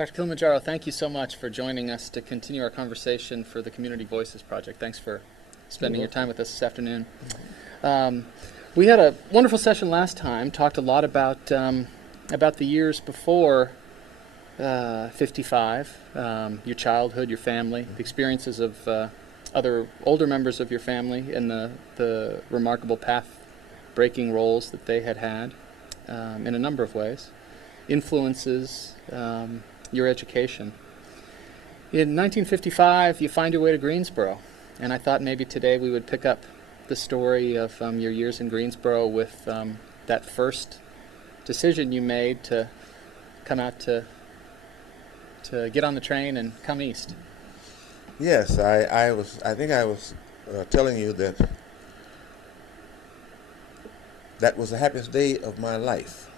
Dr. Kilimanjaro, thank you so much for joining us to continue our conversation for the Community Voices Project. Thanks for spending your time with us this afternoon. We had a wonderful session last time, talked a lot about the years before 55, your childhood, your family, the experiences of other older members of your family, and the remarkable path-breaking roles that they had in a number of ways, influences your education. In 1955, you find your way to Greensboro, and I thought maybe today we would pick up the story of your years in Greensboro with that first decision you made to come out to get on the train and come east. Yes, I think I was telling you that was the happiest day of my life,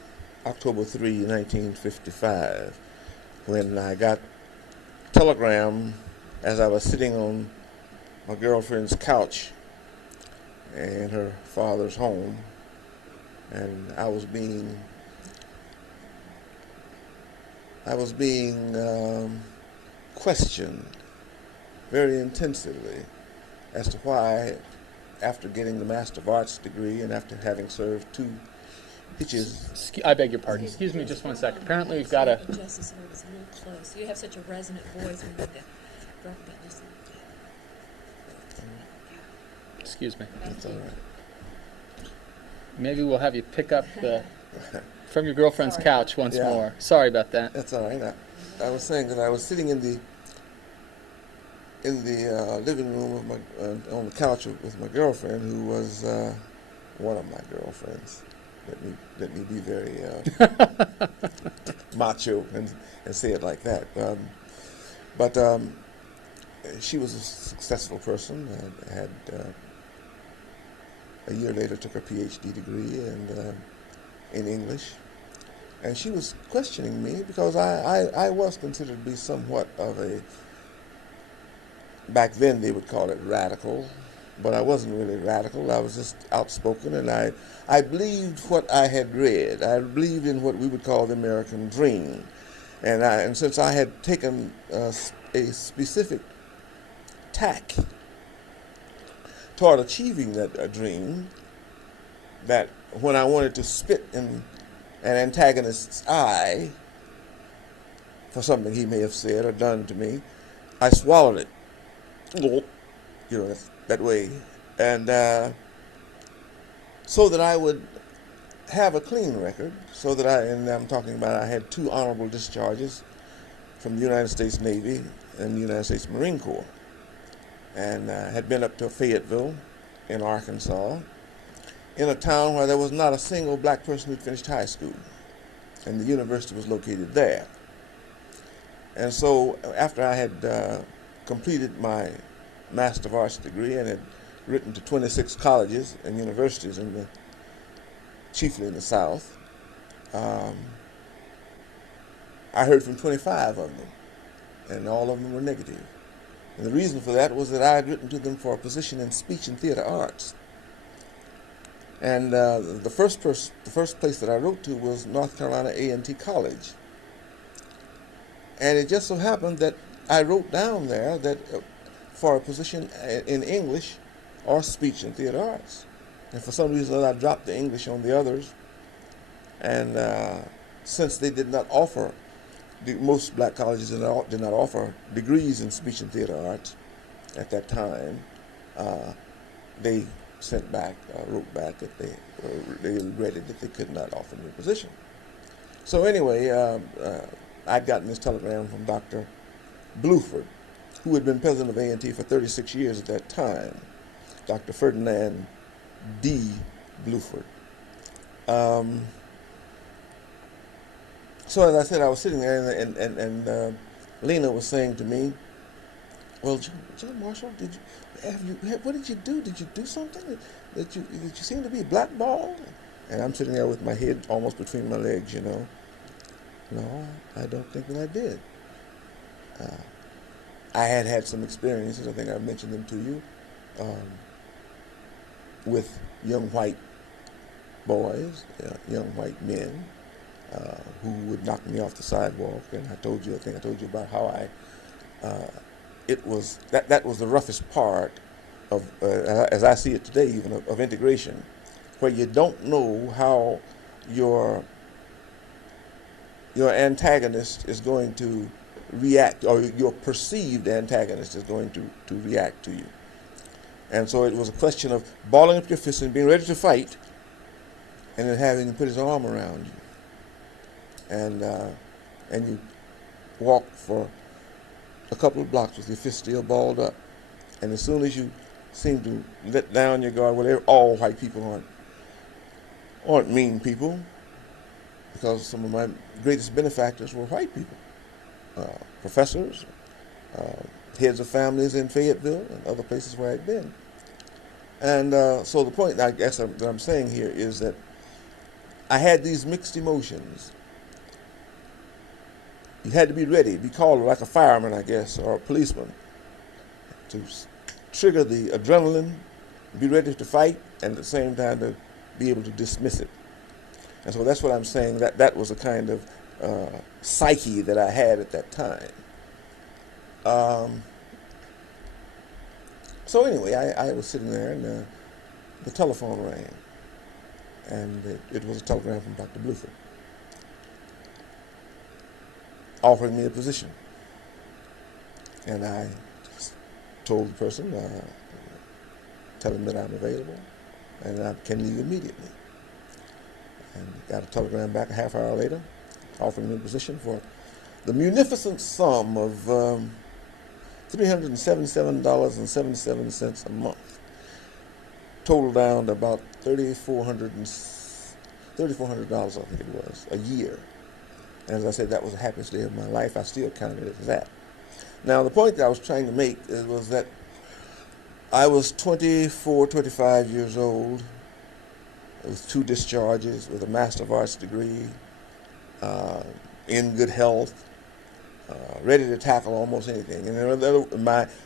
October 3, 1955, when I got a telegram as I was sitting on my girlfriend's couch in her father's home, and I was being questioned very intensively as to why, after getting the Master of Arts degree and after having served 2 hitches. I beg your pardon. Excuse me just one second. Apparently we've got a... Justice, it's a little close. You have such a resonant voice. We need to rub that just a little bit. Excuse me. That's all right. Maybe we'll have you pick up from your girlfriend's couch once more. Sorry about that. That's all right. I was saying that I was sitting in the living room of on the couch with my girlfriend, who was one of my girlfriends. Let me be very macho and say it like that. But she was a successful person. Had a year later took her PhD degree in English, and she was questioning me because I was considered to be somewhat of a, back then they would call it radical, but I wasn't really radical. I was just outspoken, and I believed what I had read. I believed in what we would call the American dream, and since I had taken a specific tack toward achieving that dream, that when I wanted to spit in an antagonist's eye for something he may have said or done to me, I swallowed it. You know, that way, and so that I would have a clean record, so that I'm talking about I had 2 honorable discharges from the United States Navy and the United States Marine Corps, and had been up to Fayetteville in Arkansas, in a town where there was not a single black person who'd finished high school, and the university was located there. And so after I had completed my Master of Arts degree and had written to 26 colleges and universities chiefly in the South, I heard from 25 of them, and all of them were negative. And the reason for that was that I had written to them for a position in speech and theater arts. And the first place that I wrote to was North Carolina A&T College. And it just so happened that I wrote down there that for a position in English or speech and theater arts. And for some reason I dropped the English on the others. And since they did not offer, most black colleges did not offer degrees in speech and theater arts at that time, they wrote back that they regretted that they could not offer me a position. So anyway, I'd gotten this telegram from Dr. Bluford, who had been president of A&T for 36 years at that time, Dr. Ferdinand D. Bluford. So as I said, I was sitting there, and Lena was saying to me, "Well, John Marshall, what did you do? Did you do something? Did you seem to be blackballed?" And I'm sitting there with my head almost between my legs, you know. No, I don't think that I did. I had some experiences, I think I mentioned them to you, with young white boys, young white men, who would knock me off the sidewalk. And I think I told you about how that was the roughest part of, as I see it today, even of integration, where you don't know how your antagonist is going to react, or your perceived antagonist is going to react to you. And so it was a question of balling up your fist and being ready to fight, and then having him put his arm around you. And you walk for a couple of blocks with your fist still balled up. And as soon as you seem to let down your guard, well, all white people aren't mean people, because some of my greatest benefactors were white people, professors, heads of families in Fayetteville and other places where I'd been. And so the point, I guess, that I'm saying here is that I had these mixed emotions. You had to be ready, be called like a fireman, I guess, or a policeman, to trigger the adrenaline, be ready to fight, and at the same time to be able to dismiss it. And so that's what I'm saying, that was a kind of psyche that I had at that time. So anyway, I was sitting there, and the telephone rang, and it was a telegram from Dr. Bluford offering me a position. And I told the person, tell him that I'm available, and I can leave immediately. And got a telegram back a half hour later, offering me a position for the munificent sum of $377.77 a month, totaled down to about $3,400, I think it was, a year. And as I said, that was the happiest day of my life. I still counted it as that. Now, the point that I was trying to make was that I was 24, 25 years old, with 2 discharges, with a Master of Arts degree, in good health, ready to tackle almost anything. And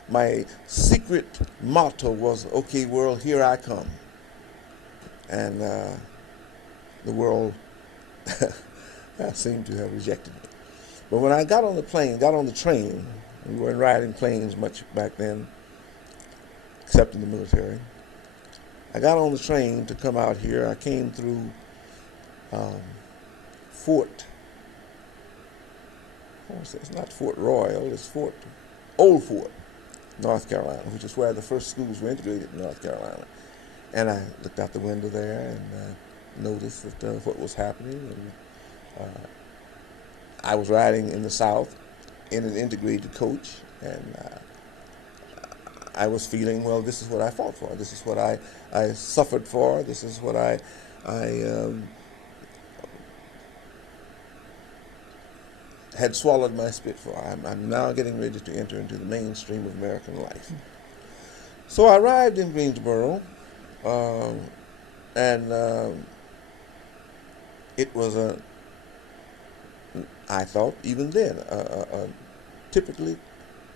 my secret motto was, "Okay, world, here I come." And the world seemed to have rejected me. But when I got on the train, we weren't riding planes much back then, except in the military. I got on the train to come out here. I came through it's not Fort Royal, it's Old Fort, North Carolina, which is where the first schools were integrated in North Carolina. And I looked out the window there and noticed that what was happening. And I was riding in the South in an integrated coach, and I was feeling, well, this is what I fought for. This is what I suffered for. This is what I had swallowed my spit for. I'm now getting ready to enter into the mainstream of American life. So I arrived in Greensboro, and it was I thought even then, a typically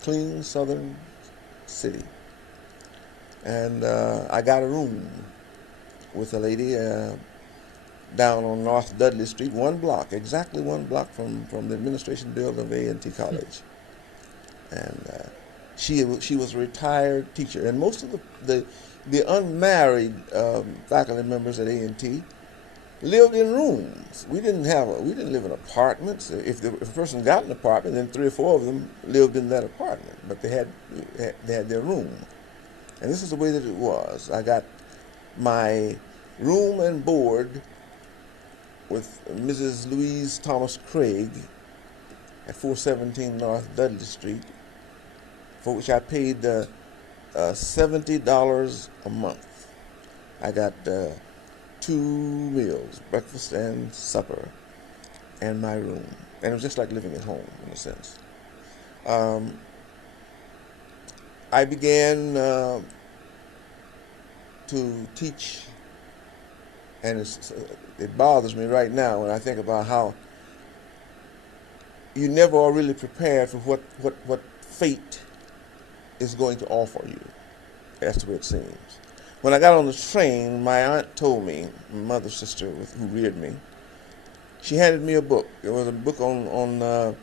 clean southern city. And I got a room with a lady down on North Dudley Street, exactly one block from the administration building of A&T College. And she was a retired teacher, and most of the unmarried faculty members at A&T lived in rooms. We didn't live in apartments. If a person got an apartment, then 3 or 4 of them lived in that apartment, but they had their room. And this is the way that it was. I got my room and board with Mrs. Louise Thomas Craig at 417 North Dudley Street, for which I paid $70 a month. I got 2 meals, breakfast and supper, and my room. And it was just like living at home, in a sense. I began to teach, and it bothers me right now when I think about how you never are really prepared for what fate is going to offer you. That's the way it seems. When I got on the train, my aunt told me, my mother's sister who reared me, she handed me a book. It was a book on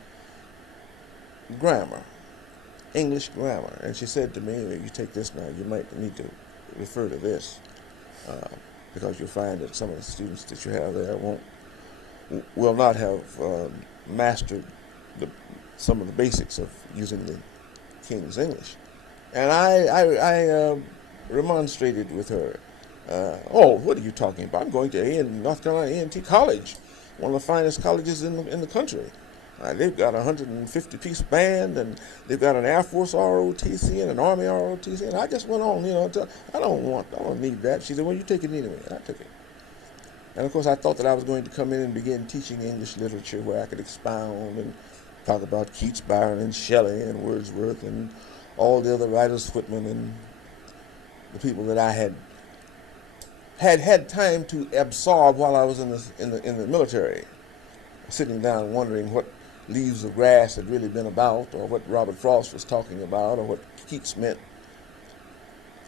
grammar, English grammar, and she said to me, "You take this now. You might need to refer to this because you'll find that some of the students that you have there will not have mastered some of the basics of using the King's English." And I remonstrated with her. "Oh, what are you talking about? I'm going to North Carolina A&T College, one of the finest colleges in the country. They've got a 150-piece band, and they've got an Air Force ROTC and an Army ROTC." And I just went on, I don't need that. She said, "Well, you take it anyway." I took it. And of course, I thought that I was going to come in and begin teaching English literature where I could expound and talk about Keats, Byron, and Shelley, and Wordsworth, and all the other writers, Whitman, and the people that I had time to absorb while I was in the military, sitting down wondering what Leaves of Grass had really been about, or what Robert Frost was talking about, or what Keats meant.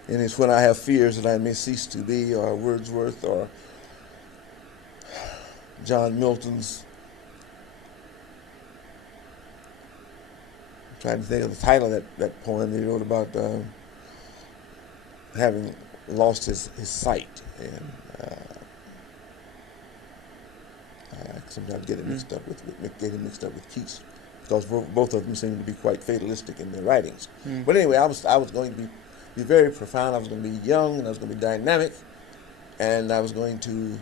And it's When I Have Fears That I May Cease to Be, or Wordsworth, or John Milton's. I'm trying to think of the title of that poem he wrote about having lost his sight. And I sometimes get it mixed up with Keats, because both of them seem to be quite fatalistic in their writings. But anyway, I was going to be very profound. I was going to be young, and I was going to be dynamic, and I was going to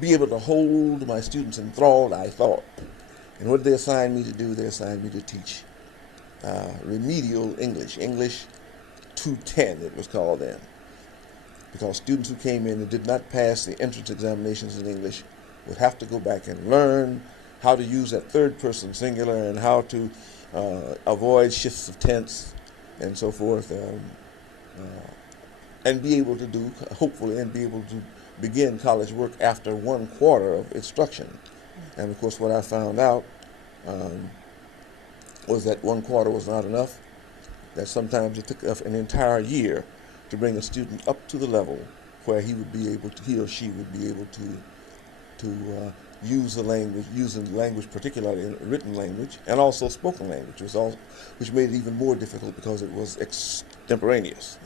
be able to hold my students enthralled, I thought. And what they assigned me to do, they assigned me to teach remedial English 210, it was called then, because students who came in and did not pass the entrance examinations in English would have to go back and learn how to use that third-person singular and how to avoid shifts of tense and so forth, and be able to do, hopefully, and be able to begin college work after 1 quarter of instruction. And of course, what I found out was that 1 quarter was not enough, that sometimes it took an entire year to bring a student up to the level where he or she would be able to use the language, particularly in written language, and also spoken language, which made it even more difficult because it was extemporaneous.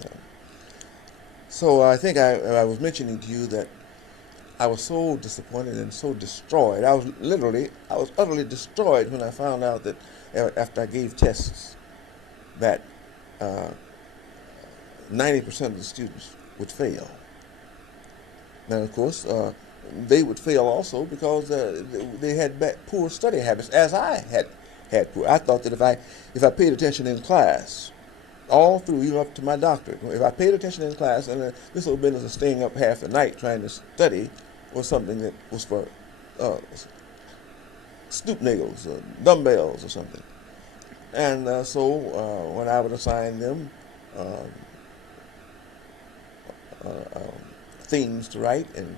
So I think I was mentioning to you that I was so disappointed and so destroyed. I was utterly destroyed when I found out that after I gave tests that 90% of the students would fail. Now, of course, they would fail also because they had poor study habits, as I had poor. I thought that if I paid attention in class, all through, even up to my doctorate, if I paid attention in class, and this little business of staying up half the night trying to study was something that was for stoop niggles or dumbbells or something. And so when I would assign them themes to write, and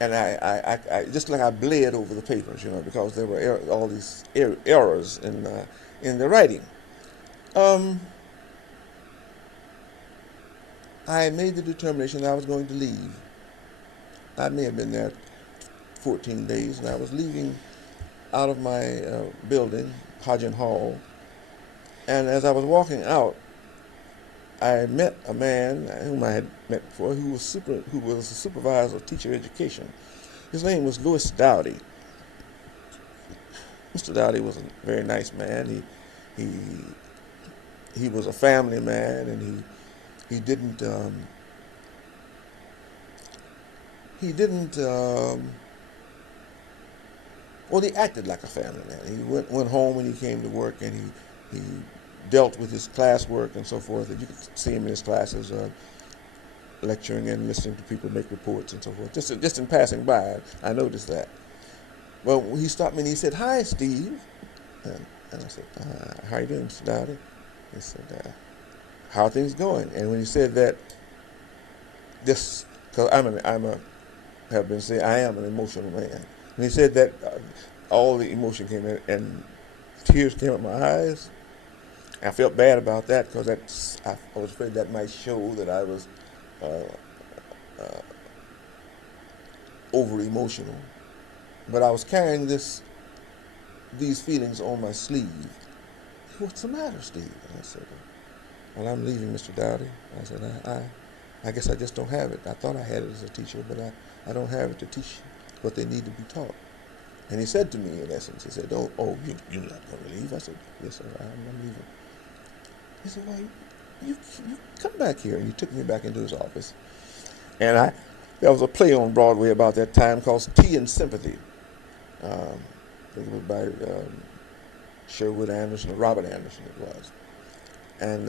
I just like I bled over the papers, because there were all these errors in the writing. I made the determination that I was going to leave. I may have been there 14 days, and I was leaving out of my building, Hodgin Hall, and as I was walking out, I met a man whom I had met before, who was a supervisor of teacher education. His name was Louis Dowdy. Mr. Dowdy was a very nice man. He was a family man, and he didn't well, he acted like a family man. He went home when he came to work, and he dealt with his classwork and so forth. And you could see him in his classes lecturing and listening to people make reports and so forth. Just in passing by, I noticed that. Well, he stopped me and he said, "Hi, Steve." And I said, "How you doing, Mr. Dowdy?" He said, "How are things going?" And when he said that, just because I am an emotional man. When he said that, all the emotion came in, and tears came up my eyes. I felt bad about that because I was afraid that might show that I was over emotional. But I was carrying these feelings on my sleeve. What's the matter, Steve? And I said, well, I'm leaving, Mr. Dowdy. I said, I guess I just don't have it. I thought I had it as a teacher, but I don't have it to teach what they need to be taught. And he said to me, in essence, he said, you're not going to leave? I said, yes, sir, I'm leaving. He said, well, you come back here. And he took me back into his office. And there was a play on Broadway about that time called Tea and Sympathy. I think it was by Sherwood Anderson, or Robert Anderson it was. And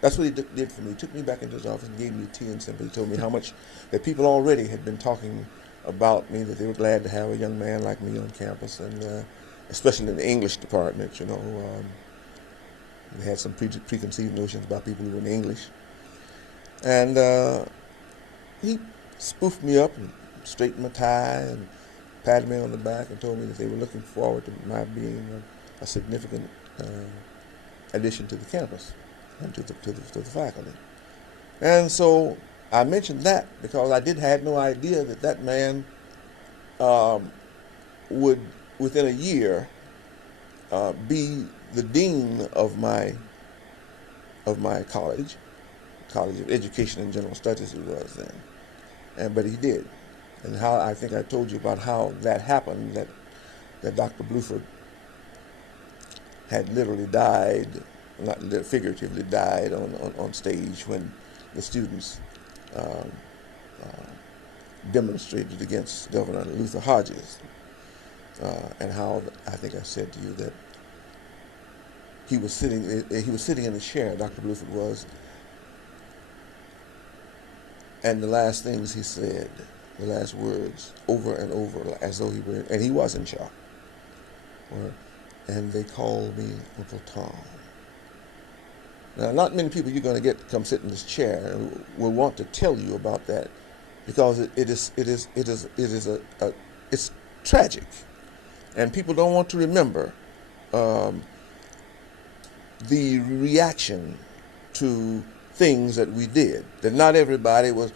that's what he did for me. He took me back into his office and gave me Tea and Sympathy. He told me how much that people already had been talking about me, that they were glad to have a young man like me on campus, and especially in the English department, you know. They had some preconceived notions about people who were in English. And he spoofed me up and straightened my tie and patted me on the back and told me that they were looking forward to my being a significant addition to the campus and to the faculty. And so I mentioned that because I had no idea that man would, within a year, be the dean of my College of Education and General Studies it was then. But he did. And how I think I told you about how that happened, that Dr. Bluford had literally died, not figuratively died on stage when the students demonstrated against Governor Luther Hodges, and how I think I said to you that he was sitting in a chair, Dr. Bluford was, and the last things he said, the last words, over and over, as though he was in shock, were, and they called me Uncle Tom. Now, not many people you're going to get to come sit in this chair will want to tell you about that, because it's tragic, and people don't want to remember the reaction to things that we did. That not everybody was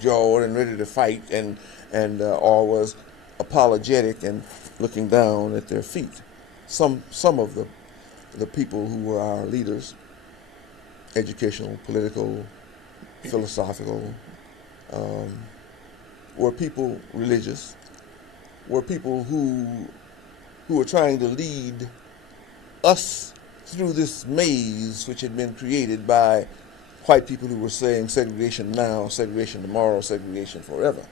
jawed and ready to fight and or was apologetic and looking down at their feet. Some of the people who were our leaders, educational, political, philosophical, were people religious, were people who were trying to lead us through this maze which had been created by white people who were saying segregation now, segregation tomorrow, segregation forever.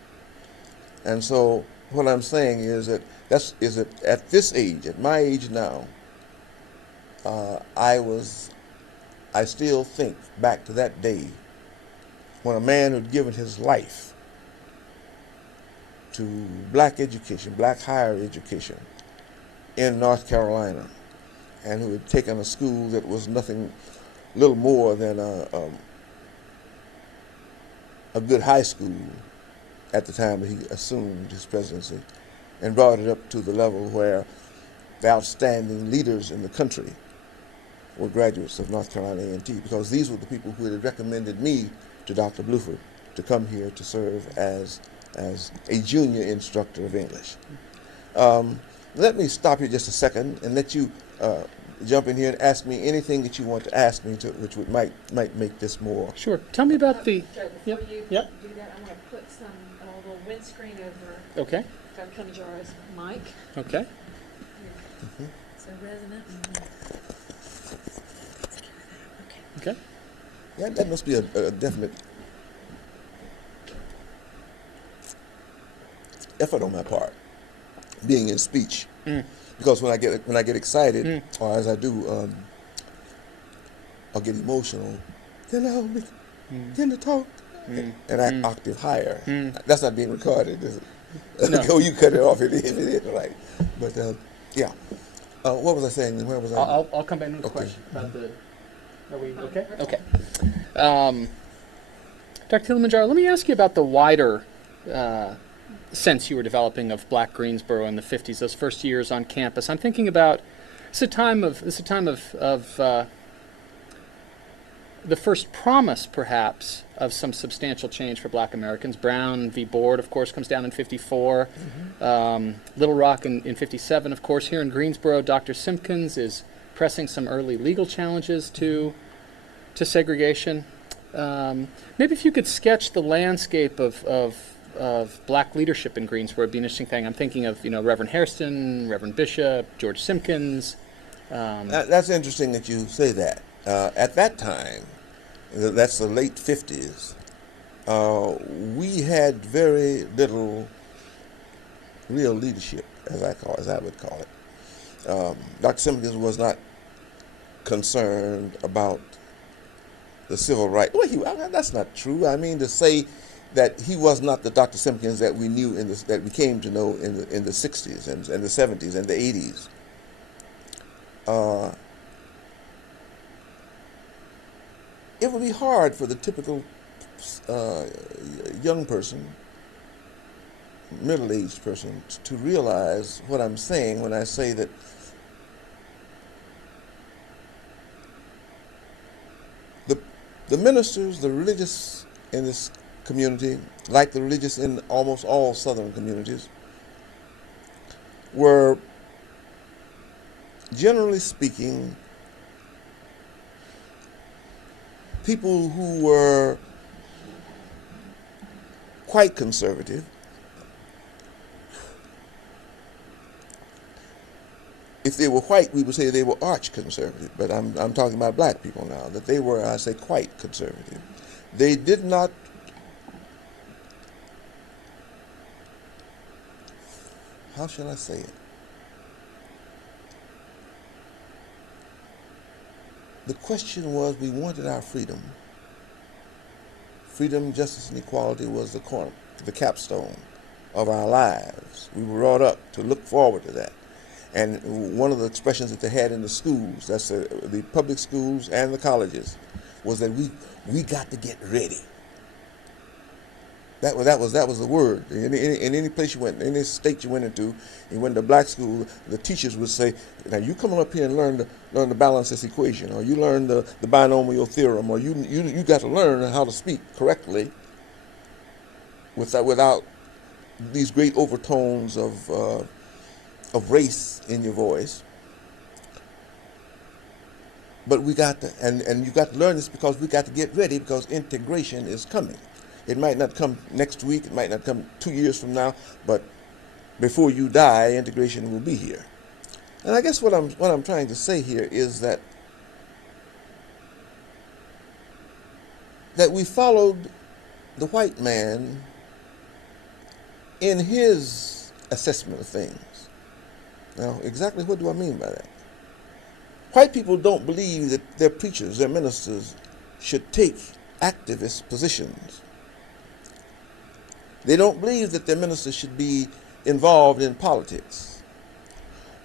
And so what I'm saying is that at this age, at my age now, I still think back to that day when a man who'd given his life to black education, black higher education in North Carolina, and who had taken a school that was nothing, little more than a good high school at the time that he assumed his presidency, and brought it up to the level where the outstanding leaders in the country were graduates of North Carolina A&T, because these were the people who had recommended me to Dr. Bluford to come here to serve as a junior instructor of English. Let me stop here just a second and let you jump in here and ask me anything that you want to ask me, which might make this more. Sure. Tell me about the. Joe, before you do that, I want to put some little windscreen over Okay. Dr. Kilimanjaro's mic. Okay. Mm-hmm. So resonant. Okay. That must be a definite effort on my part, being in speech, because when I get excited, or as I do, I'll get emotional. Then I'll begin to talk, and I octave higher. That's not being recorded, is it? No. Oh, you cut it off if it is, right? But yeah. What was I saying? Where was I? I'll come back to the question about the. Are we okay? Okay. Dr. Kilimanjaro, let me ask you about the wider sense you were developing of Black Greensboro in the 50s, those first years on campus. I'm thinking about it's a time of the first promise, perhaps, of some substantial change for black Americans. Brown v. Board, of course, comes down in 54. Little Rock in 57, of course. Here in Greensboro, Dr. Simpkins is pressing some early legal challenges to segregation. Maybe if you could sketch the landscape of black leadership in Greensboro, it'd be an interesting thing. I'm thinking of, Reverend Hairston, Reverend Bishop, George Simpkins. That's interesting that you say that. At that time, that's the late 50s, we had very little real leadership, as I would call it. Dr. Simpkins was not concerned about the civil rights. Well, that's not true. I mean, to say that he was not the Dr. Simpkins that we knew that we came to know in the 60s and the 70s and the 80s. It would be hard for the typical young person, middle-aged person, to realize what I'm saying when I say that the ministers, the religious in this community, like the religious in almost all Southern communities, were, generally speaking, people who were quite conservative. If they were white, we would say they were arch-conservative, but I'm talking about black people now, that they were, I say, quite conservative. They did not how shall I say it? The question was, we wanted our freedom. Freedom, justice, and equality was the capstone of our lives. We were brought up to look forward to that. And one of the expressions that they had in the schools, that's the public schools and the colleges, was that we got to get ready. That was the word. In any place you went, any state you went into, you went to black school, the teachers would say, "Now you come up here and learn to balance this equation, or you learn the binomial theorem, or you got to learn how to speak correctly without these great overtones of race in your voice." But we got to, and you got to learn this because we got to get ready, because integration is coming. It might not come next week, it might not come 2 years from now, but before you die, integration will be here. And I guess what I'm trying to say here is that we followed the white man in his assessment of things. Now, exactly what do I mean by that? White people don't believe that their preachers, their ministers, should take activist positions. They don't believe that their ministers should be involved in politics.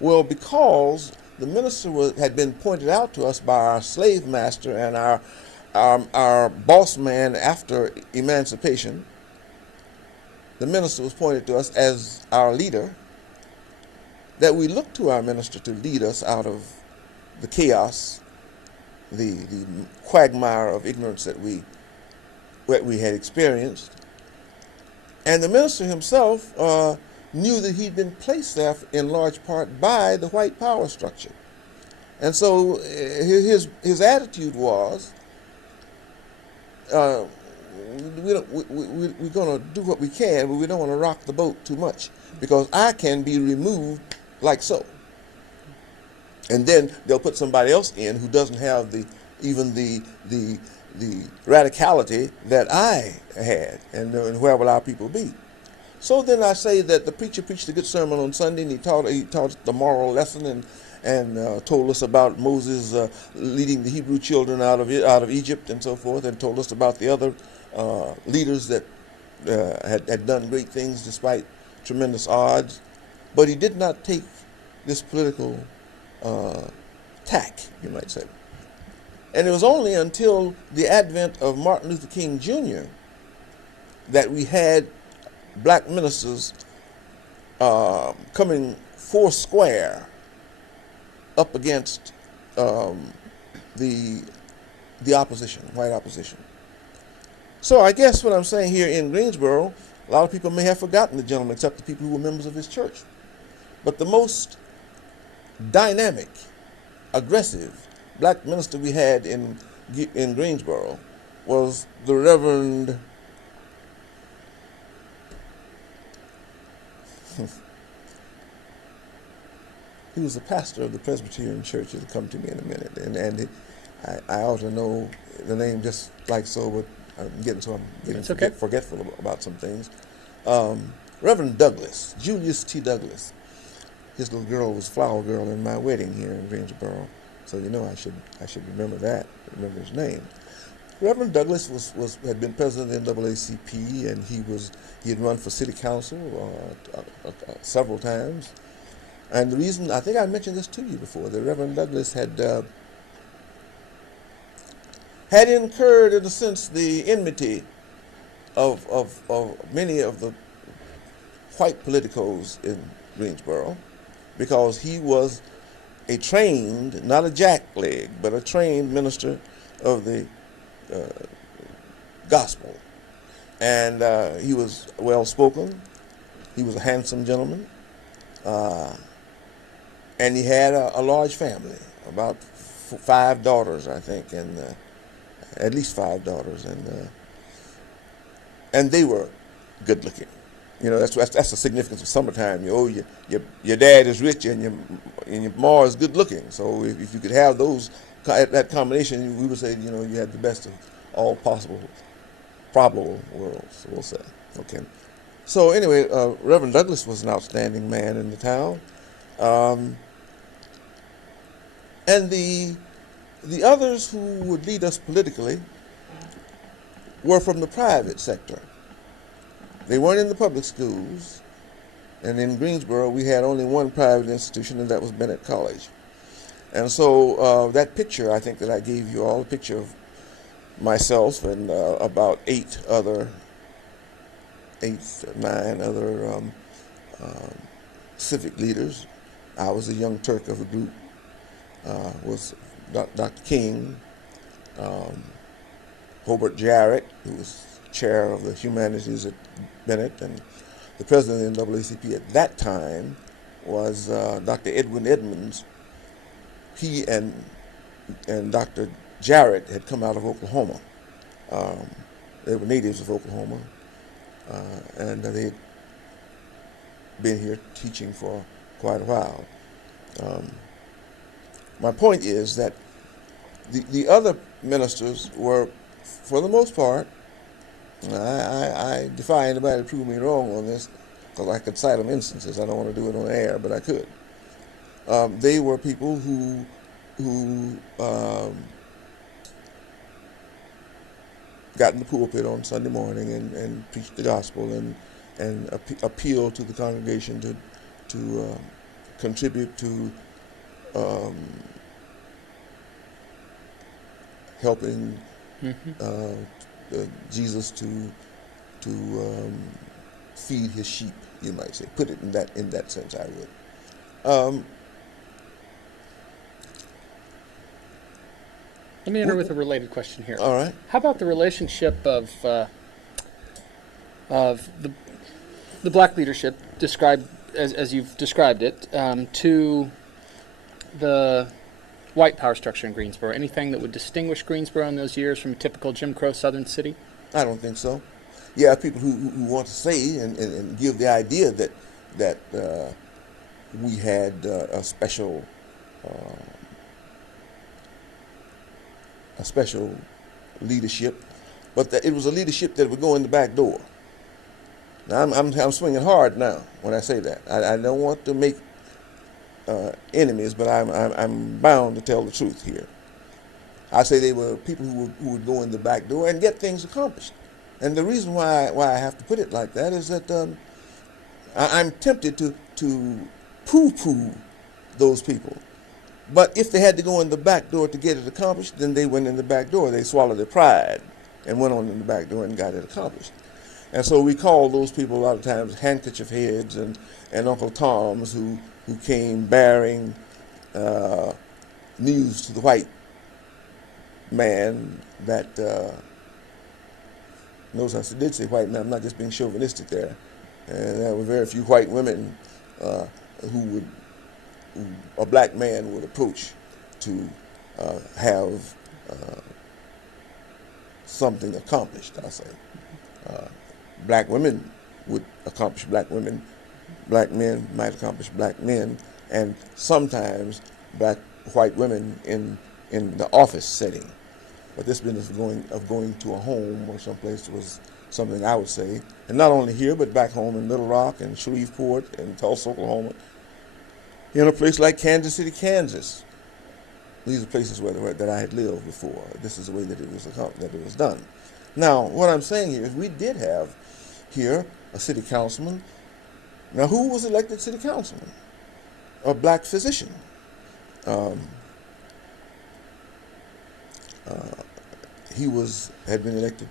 Well, because the minister had been pointed out to us by our slave master and our boss man after emancipation, the minister was pointed to us as our leader, that we looked to our minister to lead us out of the chaos, the quagmire of ignorance that we had experienced. And the minister himself knew that he'd been placed there in large part by the white power structure. And so his attitude was, we're going to do what we can, but we don't want to rock the boat too much, because I can be removed like so. And then they'll put somebody else in who doesn't have even the radicality that I had, and where will our people be? So then I say that the preacher preached a good sermon on Sunday, and he taught the moral lesson, and told us about Moses leading the Hebrew children out of Egypt and so forth, and told us about the other leaders that had done great things despite tremendous odds. But he did not take this political tack, you might say. And it was only until the advent of Martin Luther King Jr. that we had black ministers coming four square up against the the opposition, white opposition. So I guess what I'm saying here in Greensboro, a lot of people may have forgotten the gentleman, except the people who were members of his church. But the most dynamic, aggressive black minister we had in Greensboro was the Reverend he was a pastor of the Presbyterian Church. It'll come to me in a minute, and I ought to know the name just like so, but I'm getting forgetful about some things. Reverend Douglas, Julius T. Douglas. His little girl was flower girl in my wedding here in Greensboro, so you know I should remember that, remember his name. Reverend Douglas had been president of the NAACP, and he had run for city council several times. And the reason, I think I mentioned this to you before, that Reverend Douglas had incurred, in a sense, the enmity of many of the white politicos in Greensboro, because he was a trained, not a jackleg, but a trained minister of the gospel. And he was well-spoken. He was a handsome gentleman. And he had a large family, about 5 daughters, I think, and at least 5 daughters, and they were good-looking. You know, that's the significance of summertime. Your dad is rich and your ma is good-looking. So if you could have that combination, we would say, you know, you had the best of all possible, probable worlds. We'll say, okay. So anyway, Reverend Douglas was an outstanding man in the town. And the others who would lead us politically were from the private sector. They weren't in the public schools. And in Greensboro, we had only one private institution, and that was Bennett College. And so that picture, I think that I gave you all, a picture of myself and about 8 or 9 other civic leaders. I was a young Turk of the group. Was Dr. King, Hobart Jarrett, who was chair of the humanities at Bennett, and the president of the NAACP at that time was Dr. Edwin Edmonds. He and Dr. Jarrett had come out of Oklahoma. They were natives of Oklahoma, and they had been here teaching for quite a while. My point is that the other ministers were, for the most part, I defy anybody to prove me wrong on this, because I could cite them instances. I don't want to do it on air, but I could. They were people who got in the pulpit on Sunday morning and preached the gospel and appealed to the congregation to contribute to helping Jesus to feed his sheep, you might say. Put it in that sense, I would. Let me enter with a related question here. All right. How about the relationship of the black leadership described as you've described it to the white power structure in Greensboro? Anything that would distinguish Greensboro in those years from a typical Jim Crow Southern city? I don't think so. Yeah, people who want to say and give the idea that we had a special leadership, but that it was a leadership that would go in the back door. Now I'm swinging hard now when I say that. I don't want to make enemies, but I'm bound to tell the truth here. I say they were people who would go in the back door and get things accomplished. And the reason why I have to put it like that is that I'm tempted to poo-poo those people. But if they had to go in the back door to get it accomplished, then they went in the back door. They swallowed their pride and went on in the back door and got it accomplished. And so we call those people a lot of times handkerchief heads and Uncle Toms who came bearing news to the white man that notice I did say white man. I'm not just being chauvinistic there. And there were very few white women who a black man would approach to have something accomplished, I say. Black women would accomplish black women. Black men might accomplish black men, and sometimes white women in the office setting. But this business of going to a home or someplace was something I would say, and not only here, but back home in Little Rock and Shreveport and Tulsa, Oklahoma, in a place like Kansas City, Kansas. These are places that I had lived before. This is the way that it was done. Now, what I'm saying here is we did have here a city councilman. Now, who was elected city councilman? A black physician. He had been elected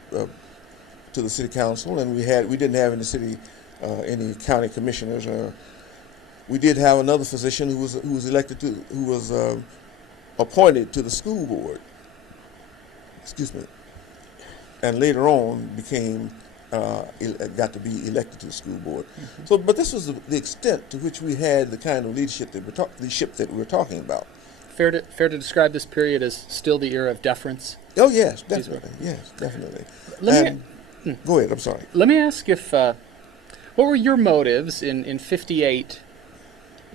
to the city council, and we didn't have in the city any county commissioners. We did have another physician who was appointed to the school board. Excuse me. And later on got to be elected to the school board. Mm-hmm. So, but this was the extent to which we had the kind of leadership that we're talking about. Fair to describe this period as still the era of deference? Oh, yes, definitely. Yes, definitely. Go ahead, I'm sorry. Let me ask what were your motives in 58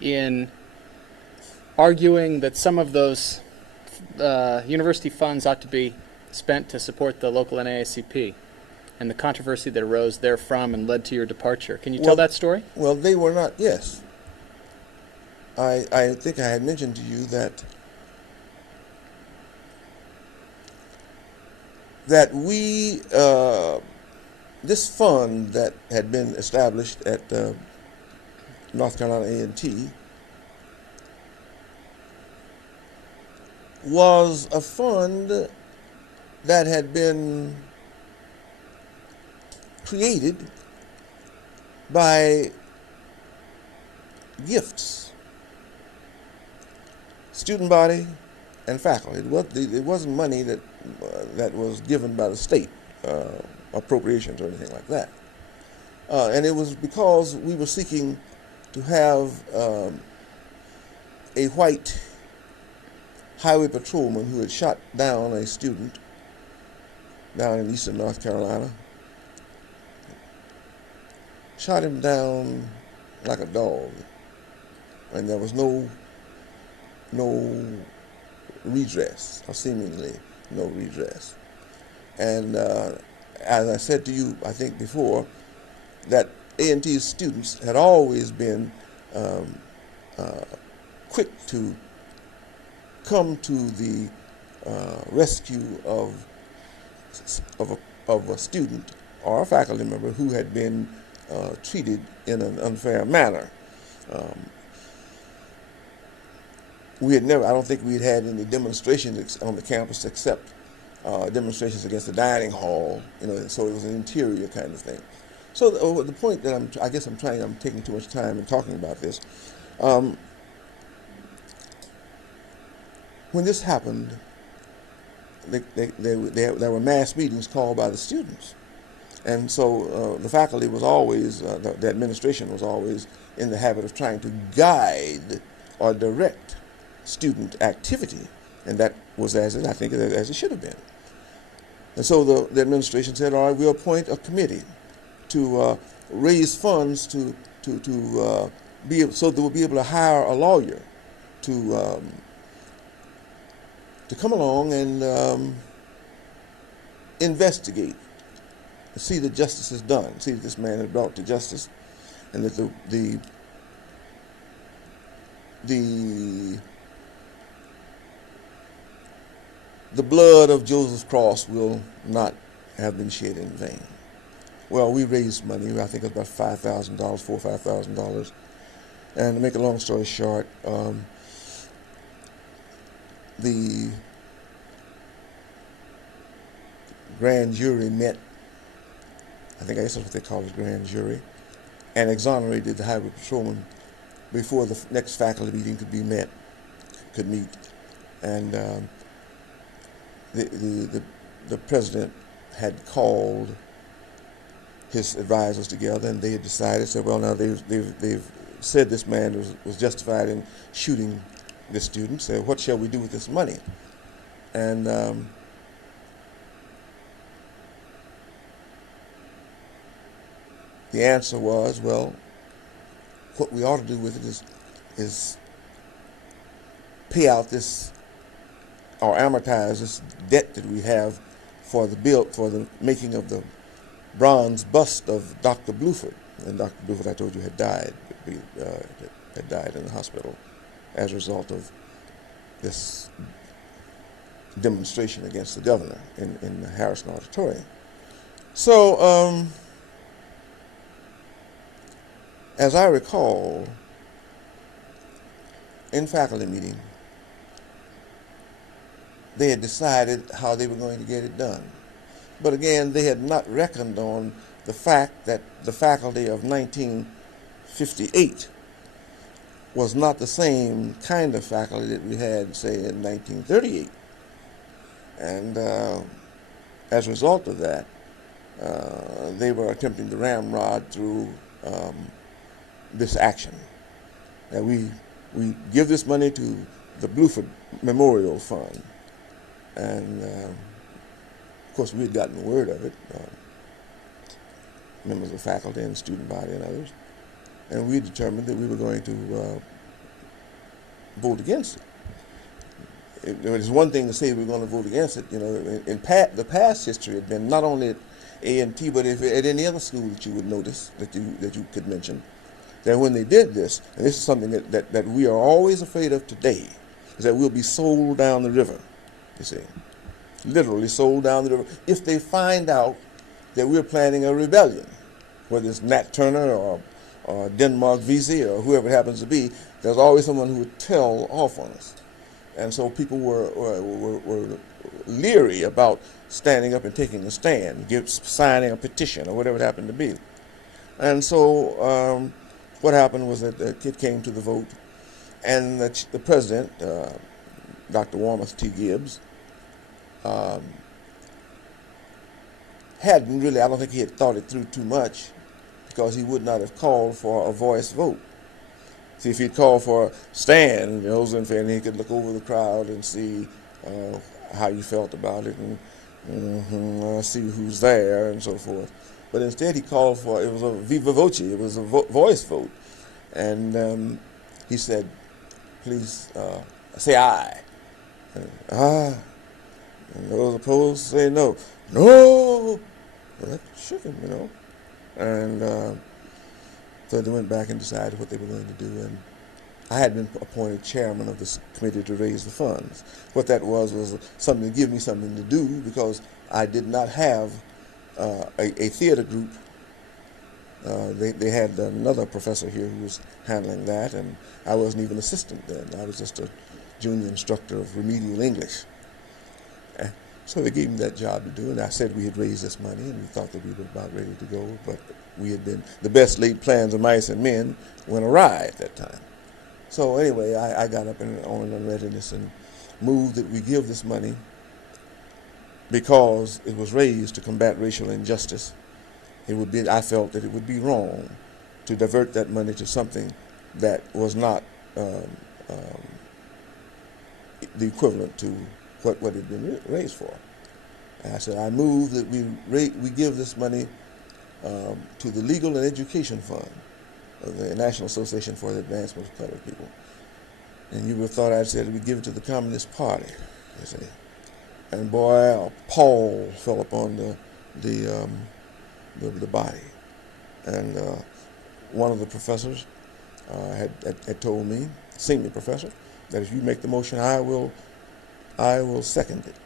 in arguing that some of those university funds ought to be spent to support the local NAACP and the controversy that arose therefrom and led to your departure? Can you tell that story? Well, they were not, yes. I think I had mentioned to you that we, this fund that had been established at North Carolina A&T was a fund that had been created by gifts, student body and faculty. It wasn't money that was given by the state, appropriations or anything like that. And it was because we were seeking to have a white highway patrolman who had shot down a student down in eastern North Carolina. Shot him down like a dog, and there was no redress, or seemingly no redress. And as I said to you, I think before, that A&T's students had always been quick to come to the rescue of a student or a faculty member who had been treated in an unfair manner. I don't think we'd had any demonstrations on the campus except demonstrations against the dining hall, so it was an interior kind of thing. So the point that I'm taking too much time in talking about this. When this happened, there were mass meetings called by the students. And so the faculty was always, the administration was always in the habit of trying to guide or direct student activity. And that was as it should have been. And so the administration said, all right, we'll appoint a committee to raise funds so that we'll be able to hire a lawyer to come along and investigate, see that justice is done, see that this man is brought to justice, and that the blood of Joseph's cross will not have been shed in vain. Well, we raised money. I think it was about $5,000, $4,000 or $5,000. And to make a long story short, the grand jury met, I guess that's what they call it, grand jury, and exonerated the highway patrolman before the next faculty meeting could meet. And the president had called his advisors together, and they had decided, said, well, now they've said this man was justified in shooting this student. So what shall we do with this money? And the answer was, well, what we ought to do with it is pay out this or amortize this debt that we have for the making of the bronze bust of Dr. Bluford. And Dr. Bluford, I told you, had died in the hospital as a result of this demonstration against the governor in the Harrison Auditorium. So, as I recall, in faculty meeting, they had decided how they were going to get it done. But again, they had not reckoned on the fact that the faculty of 1958 was not the same kind of faculty that we had, say, in 1938. And as a result of that, they were attempting to ramrod through this action. That we give this money to the Bluford Memorial Fund. And of course, we had gotten word of it, members of the faculty and student body and others, and we determined that we were going to vote against it. It's one thing to say we're going to vote against it. You know, the past history had been not only at A&T, but at any other school that you would notice that you could mention, that when they did this, and this is something that we are always afraid of today, is that we'll be sold down the river. You see, literally sold down the river. If they find out that we're planning a rebellion, whether it's Nat Turner or Denmark Vesey or whoever it happens to be, there's always someone who would tell off on us. And so people were leery about standing up and taking a stand, signing a petition or whatever it happened to be. And so what happened was that it came to the vote, and the president, Dr. Warmoth T. Gibbs, hadn't really, I don't think he had thought it through too much, because he would not have called for a voice vote. See, if he'd called for a stand, then he could look over the crowd and see how you felt about it and see who's there and so forth. But instead he called for, it was a viva voce, it was a voice vote. And he said, please say aye. And those opposed say no. No! Well, that shook him, And so they went back and decided what they were going to do. And I had been appointed chairman of this committee to raise the funds. What that was something to give me something to do, because I did not have a theater group. They had another professor here who was handling that, and I wasn't even assistant then. I was just a junior instructor of remedial English. So they gave me that job to do, and I said we had raised this money, and we thought that we were about ready to go, but we had been, the best laid plans of mice and men went awry at that time. So anyway, I got up on unreadiness and moved that we give this money because it was raised to combat racial injustice. I felt that it would be wrong to divert that money to something that was not the equivalent to what it had been raised for. And I said, I move that we give this money to the Legal and Education Fund of the National Association for the Advancement of Colored People. And you would have thought I'd said we give it to the Communist Party, you see. And boy, a pall fell upon the body. And one of the professors had told me, senior professor, that if you make the motion, I will second it.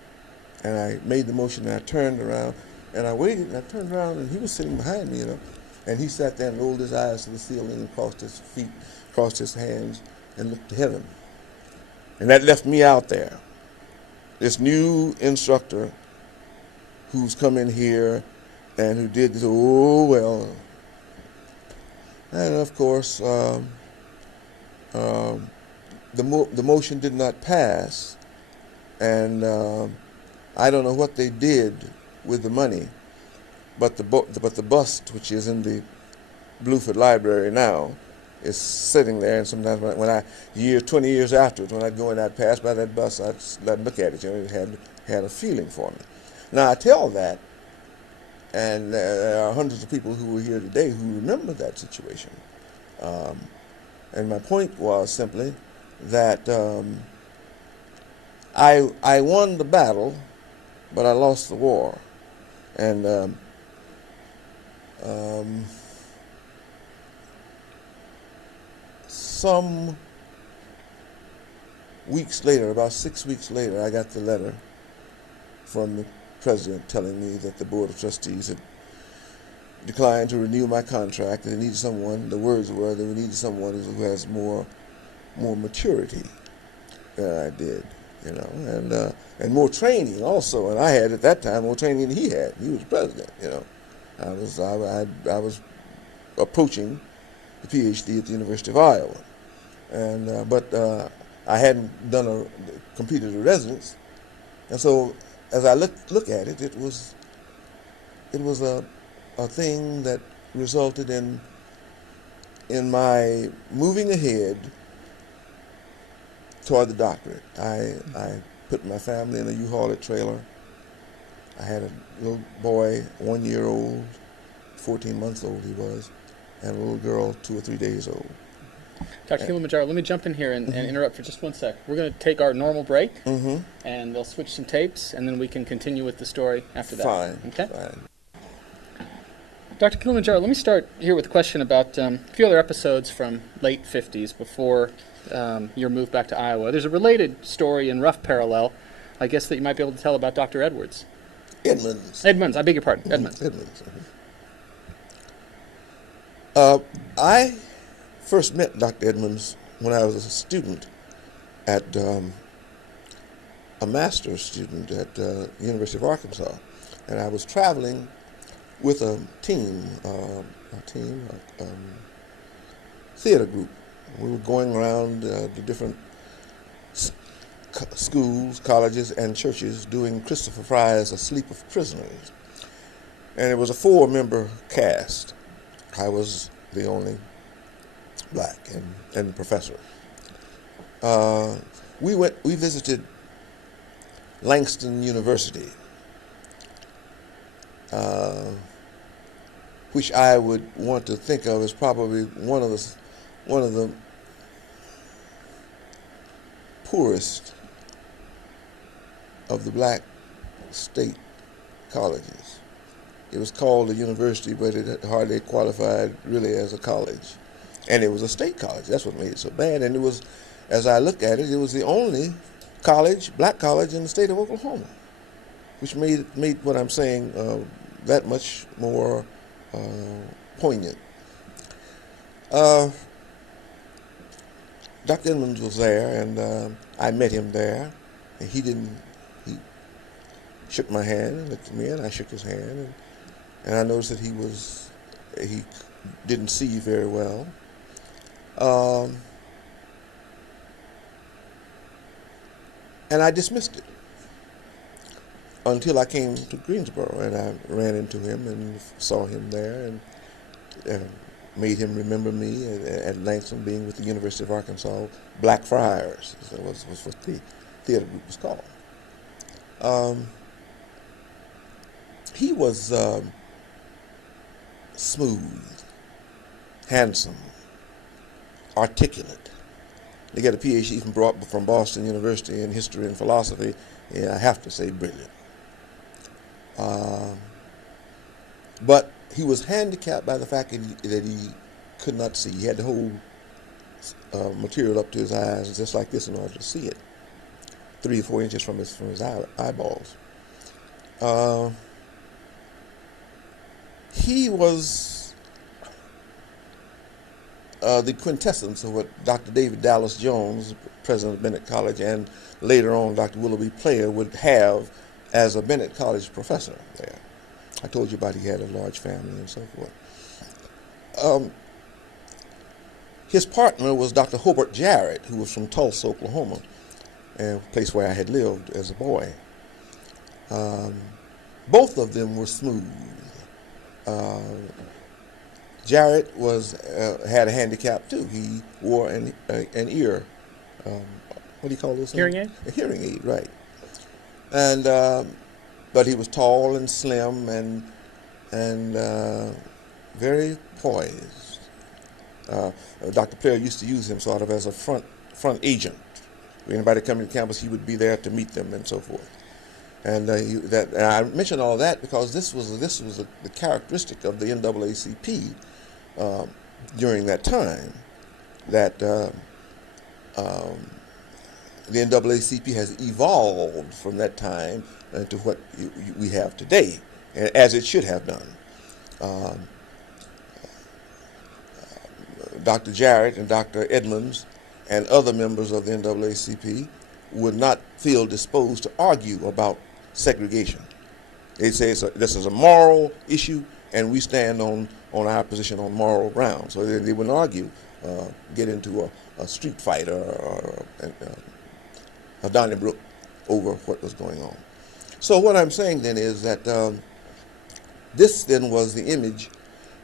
And I made the motion, and I turned around, and I waited, and I turned around, and he was sitting behind me, and he sat there and rolled his eyes to the ceiling and crossed his feet, crossed his hands, and looked to heaven. And that left me out there, this new instructor who's come in here and who did this, oh, well. And of course, the motion did not pass, and I don't know what they did with the money, but the bust, which is in the Blueford Library now, is sitting there. And sometimes when I 20 years afterwards, when I'd go and I'd pass by that bus, I'd look at it. It had a feeling for me. Now I tell that, and there are hundreds of people who were here today who remember that situation. And my point was simply that I won the battle, but I lost the war. And some weeks later, about 6 weeks later, I got the letter from the president telling me that the Board of Trustees had declined to renew my contract. They needed someone, the words were, they needed someone who has more maturity than I did, and more training also. And I had at that time more training than he had. He was president, I was approaching the PhD at the University of Iowa, but I hadn't completed a residence, and so as I look at it, it was a thing that resulted in my moving ahead toward the doctorate. I put my family in a U-Haul trailer. I had a little boy, 1 year old, 14 months old he was, and a little girl, 2 or 3 days old. Dr. Kilimanjaro, let me jump in here and interrupt for just 1 sec. We're going to take our normal break, and they'll switch some tapes, and then we can continue with the story after that. Fine. Okay? Fine. Dr. Kilimanjaro, let me start here with a question about a few other episodes from late 50s before your move back to Iowa. There's a related story in rough parallel, I guess, that you might be able to tell about Dr. Edwards. Edmonds, I beg your pardon. Edmonds. I first met Dr. Edmonds when I was a student at a master's student at the University of Arkansas, and I was traveling with a theater group. We were going around the different schools, colleges, and churches doing Christopher Fry's A Sleep of Prisoners. And it was a 4-member cast. I was the only black and professor. We visited Langston University, which I would want to think of as probably one of the poorest of the black state colleges. It was called a university, but it hardly qualified really as a college. And it was a state college. That's what made it so bad. And it was, as I look at it, it was the only college, black college in the state of Oklahoma, which made what I'm saying that much more poignant. Dr. Edmonds was there, and I met him there. And he shook my hand and looked at me, and I shook his hand, and I noticed that he didn't see very well. And I dismissed it until I came to Greensboro, and I ran into him and saw him there, and made him remember me at Langston, being with the University of Arkansas Black Friars. That was what the theater group was called. He was smooth, handsome, articulate. They got a PhD from Boston University in history and philosophy, and I have to say brilliant. But he was handicapped by the fact that he could not see. He had to hold material up to his eyes just like this in order to see it, 3 or 4 inches from his eyeballs. He was the quintessence of what Dr. David Dallas Jones, president of Bennett College, and later on Dr. Willoughby Player would have as a Bennett College professor there. I told you about he had a large family and so forth. His partner was Dr. Hobart Jarrett, who was from Tulsa, Oklahoma, a place where I had lived as a boy. Um, both of them were smooth. Uh, Jarrett had a handicap too. He wore an ear. Um, what do you call those things? Hearing aid? A hearing aid, right? And but he was tall and slim and very poised. Uh, Dr. Player used to use him sort of as a front agent. When anybody coming to campus, he would be there to meet them and so forth. And and I mention all that because this was the characteristic of the NAACP during that time, that um, the NAACP has evolved from that time to what we have today, as it should have done. Um, Dr. Jarrett and Dr. Edmonds and other members of the NAACP would not feel disposed to argue about segregation. They say this is a moral issue, and we stand on our position on moral grounds. So they wouldn't argue, get into a street fight or a Donnybrook over what was going on. So what I'm saying then is that this then was the image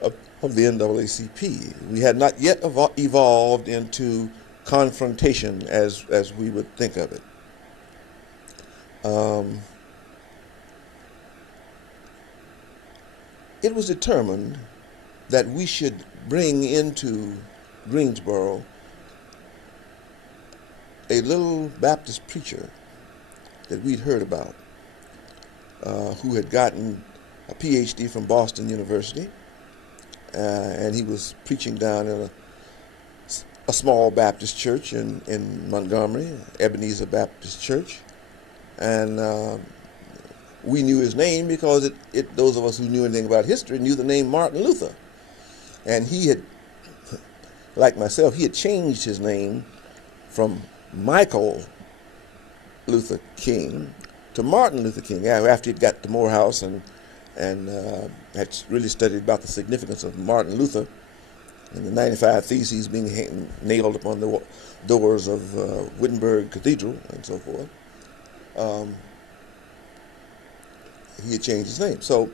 of the NAACP. We had not yet evolved into confrontation as we would think of it. It was determined that we should bring into Greensboro a little Baptist preacher that we'd heard about, who had gotten a PhD from Boston University, and he was preaching down in a small Baptist church in Montgomery, Ebenezer Baptist Church, and we knew his name because those of us who knew anything about history knew the name Martin Luther. And he had, like myself, he had changed his name from Michael Luther King to Martin Luther King after he'd got to Morehouse and had really studied about the significance of Martin Luther and the 95 Theses being nailed upon the doors of Wittenberg Cathedral and so forth. He had changed his name. So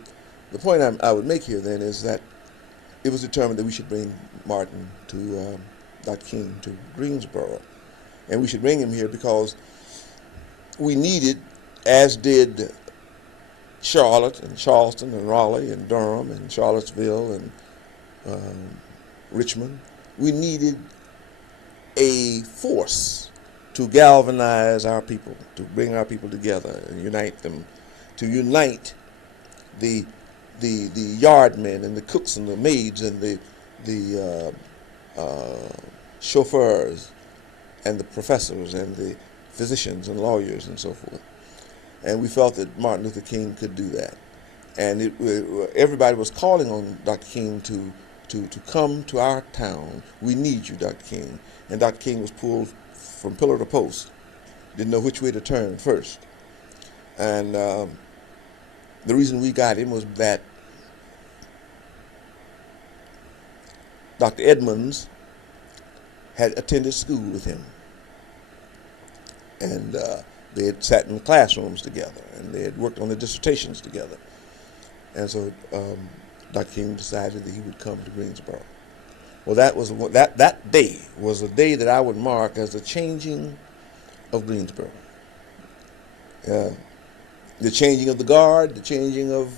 the point I would make here then is that it was determined that we should bring Martin to Dr. King to Greensboro. And we should bring him here because we needed, as did Charlotte and Charleston and Raleigh and Durham and Charlottesville and Richmond, we needed a force to galvanize our people, to bring our people together and unite them, to unite the yardmen and the cooks and the maids and the chauffeurs and the professors and the physicians and lawyers and so forth. And we felt that Martin Luther King could do that. And everybody was calling on Dr. King to come to our town. We need you, Dr. King. And Dr. King was pulled from pillar to post. Didn't know which way to turn first. And the reason we got him was that Dr. Edmonds had attended school with him. And they had sat in the classrooms together, and they had worked on the dissertations together. And so Dr. King decided that he would come to Greensboro. Well, that day was a day that I would mark as the changing of Greensboro. The changing of the guard, the changing and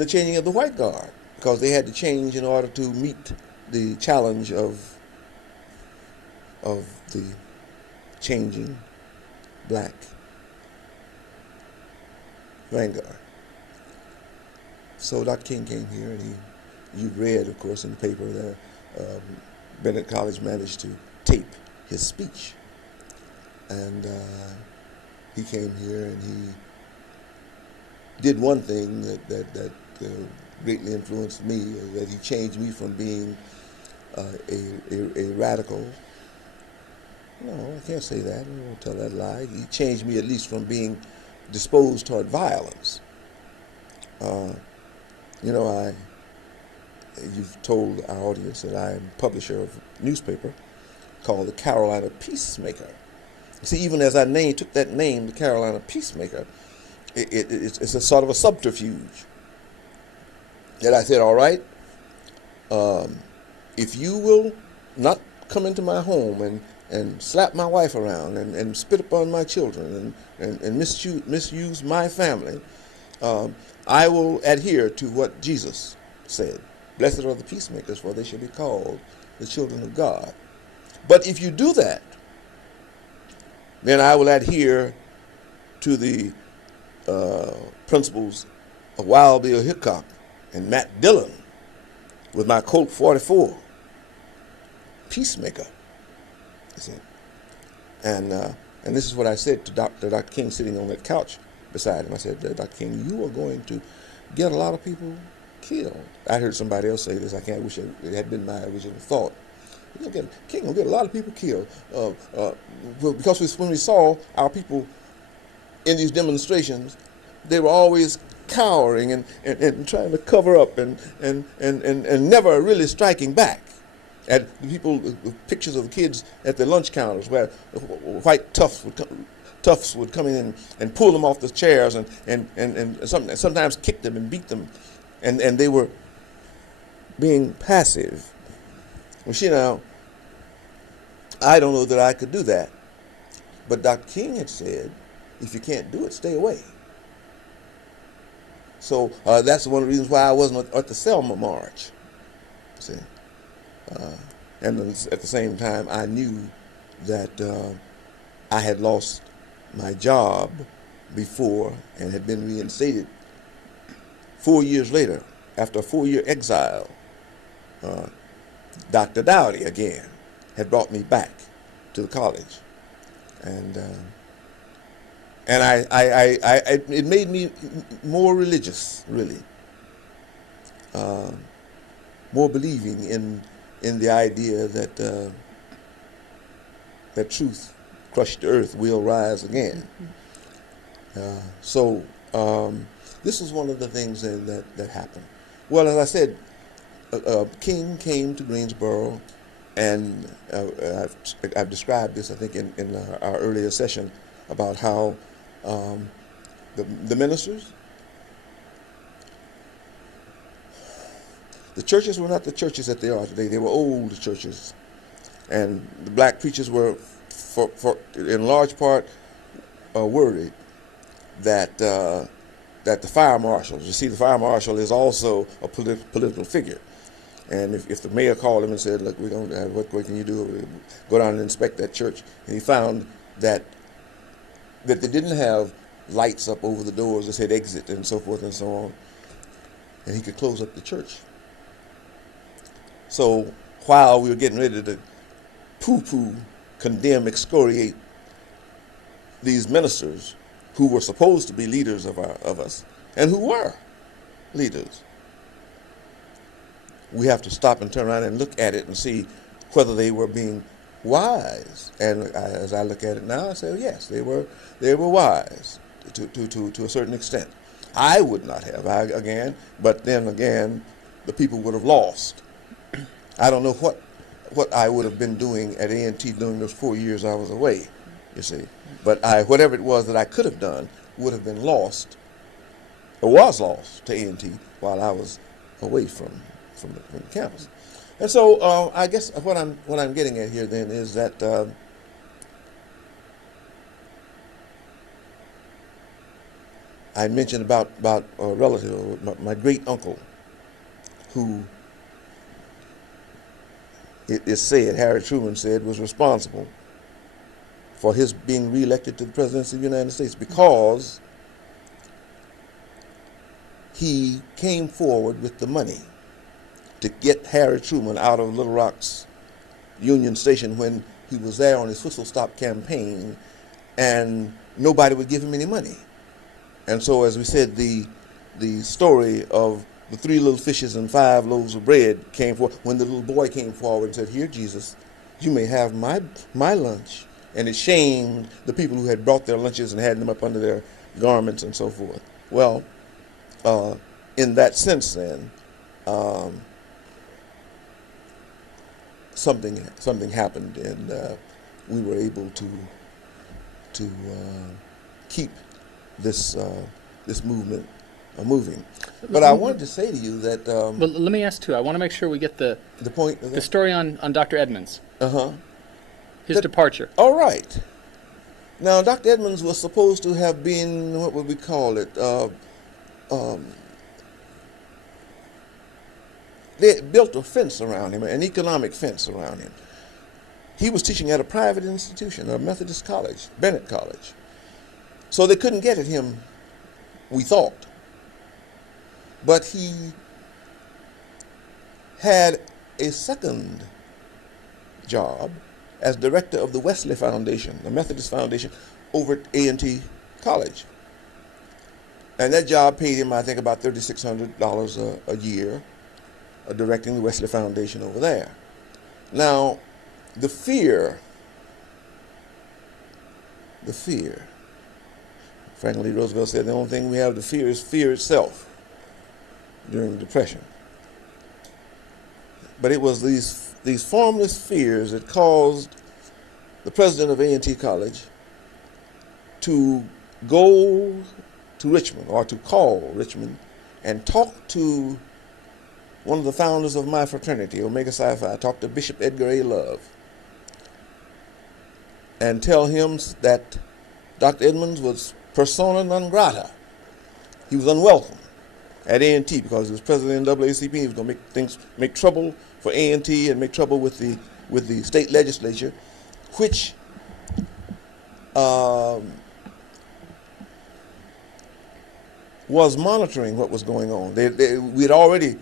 the changing of the white guard, because they had to change in order to meet the challenge of the changing black vanguard. So Dr. King came here, and you read, of course, in the paper that Bennett College managed to tape his speech, and he came here and he did one thing that greatly influenced me, that he changed me from being a radical. No, I can't say that. I won't tell that lie. He changed me at least from being disposed toward violence. You've told our audience that I'm publisher of a newspaper called the Carolina Peacemaker. See, even as I took that name, the Carolina Peacemaker, it's a sort of a subterfuge. And I said, all right, if you will not come into my home and slap my wife around and spit upon my children and misuse my family, I will adhere to what Jesus said. Blessed are the peacemakers, for they shall be called the children of God. But if you do that, then I will adhere to the principles of Wild Bill Hickok and Matt Dillon with my Colt 44, peacemaker. You see? And this is what I said to Dr. King sitting on that couch beside him. I said, Dr. King, you are going to get a lot of people killed. I heard somebody else say this. I can't wish it had been my original thought. King will get a lot of people killed because when we saw our people in these demonstrations, they were always cowering and trying to cover up and never really striking back. And people, pictures of the kids at the lunch counters where white toughs would come in and pull them off the chairs and sometimes kick them and beat them, and they were being passive. Well, see now, I don't know that I could do that, but Dr. King had said, if you can't do it, stay away. So that's one of the reasons why I wasn't at the Selma March. See, and at the same time, I knew that I had lost my job before and had been reinstated 4 years later after a 4-year exile. Dr. Dowdy again had brought me back to the college, and it made me more religious, really, more believing in the idea that that truth crushed the earth will rise again. So this is one of the things that happened. Well, as I said, King came to Greensboro, and I've described this, I think, in our earlier session about how the ministers, the churches were not the churches that they are today. They were old churches, and the black preachers were, in large part, worried that the fire marshals. You see, the fire marshal is also a political figure. And if the mayor called him and said, look, what can you do? Go down and inspect that church. And he found that they didn't have lights up over the doors that said exit and so forth and so on. And he could close up the church. So while we were getting ready to poo-poo, condemn, excoriate these ministers who were supposed to be leaders of us, and who were leaders, we have to stop and turn around and look at it and see whether they were being wise. And as I look at it now, I say, yes, they were wise to a certain extent. I would not have, but then again, the people would have lost. I don't know what I would have been doing at A&T during those 4 years I was away, you see. But whatever it was that I could have done would have been lost, or was lost to A&T while I was away from the campus. And so I guess what I'm getting at here then is that I mentioned about a relative, my great uncle, who it is said, Harry Truman said, was responsible for his being reelected to the presidency of the United States because he came forward with the money to get Harry Truman out of Little Rock's Union Station when he was there on his whistle-stop campaign, and nobody would give him any money. And so, as we said, the story of the 3 little fishes and 5 loaves of bread came forward when the little boy came forward and said, "Here, Jesus, you may have my lunch." And it shamed the people who had brought their lunches and had them up under their garments and so forth. Well, in that sense, then, something happened, and we were able to keep this this movement moving. But I wanted to say to you that Well, let me ask too. I want to make sure we get the point of the that. story on Dr. Edmonds, Uh-huh. his departure. All right. Now, Dr. Edmonds was supposed to have been, what would we call it? They built a fence around him, an economic fence around him. He was teaching at a private institution, a Methodist college, Bennett College. So they couldn't get at him, we thought. But he had a second job as director of the Wesley Foundation, the Methodist Foundation, over at A&T College. And that job paid him, I think, about $3,600 a year, directing the Wesley Foundation over there. Now, the fear, Franklin D. Roosevelt said the only thing we have to fear is fear itself during the Depression. But it was these formless fears that caused the president of A&T College to go to Richmond, or to call Richmond, and talk to one of the founders of my fraternity, Omega Psi Phi, talk to Bishop Edgar A. Love, and tell him that Dr. Edmonds was persona non grata. He was unwelcome at A&T because he was president of the NAACP. He was going to make trouble for A&T and make trouble with the state legislature, which was monitoring what was going on. We'd already,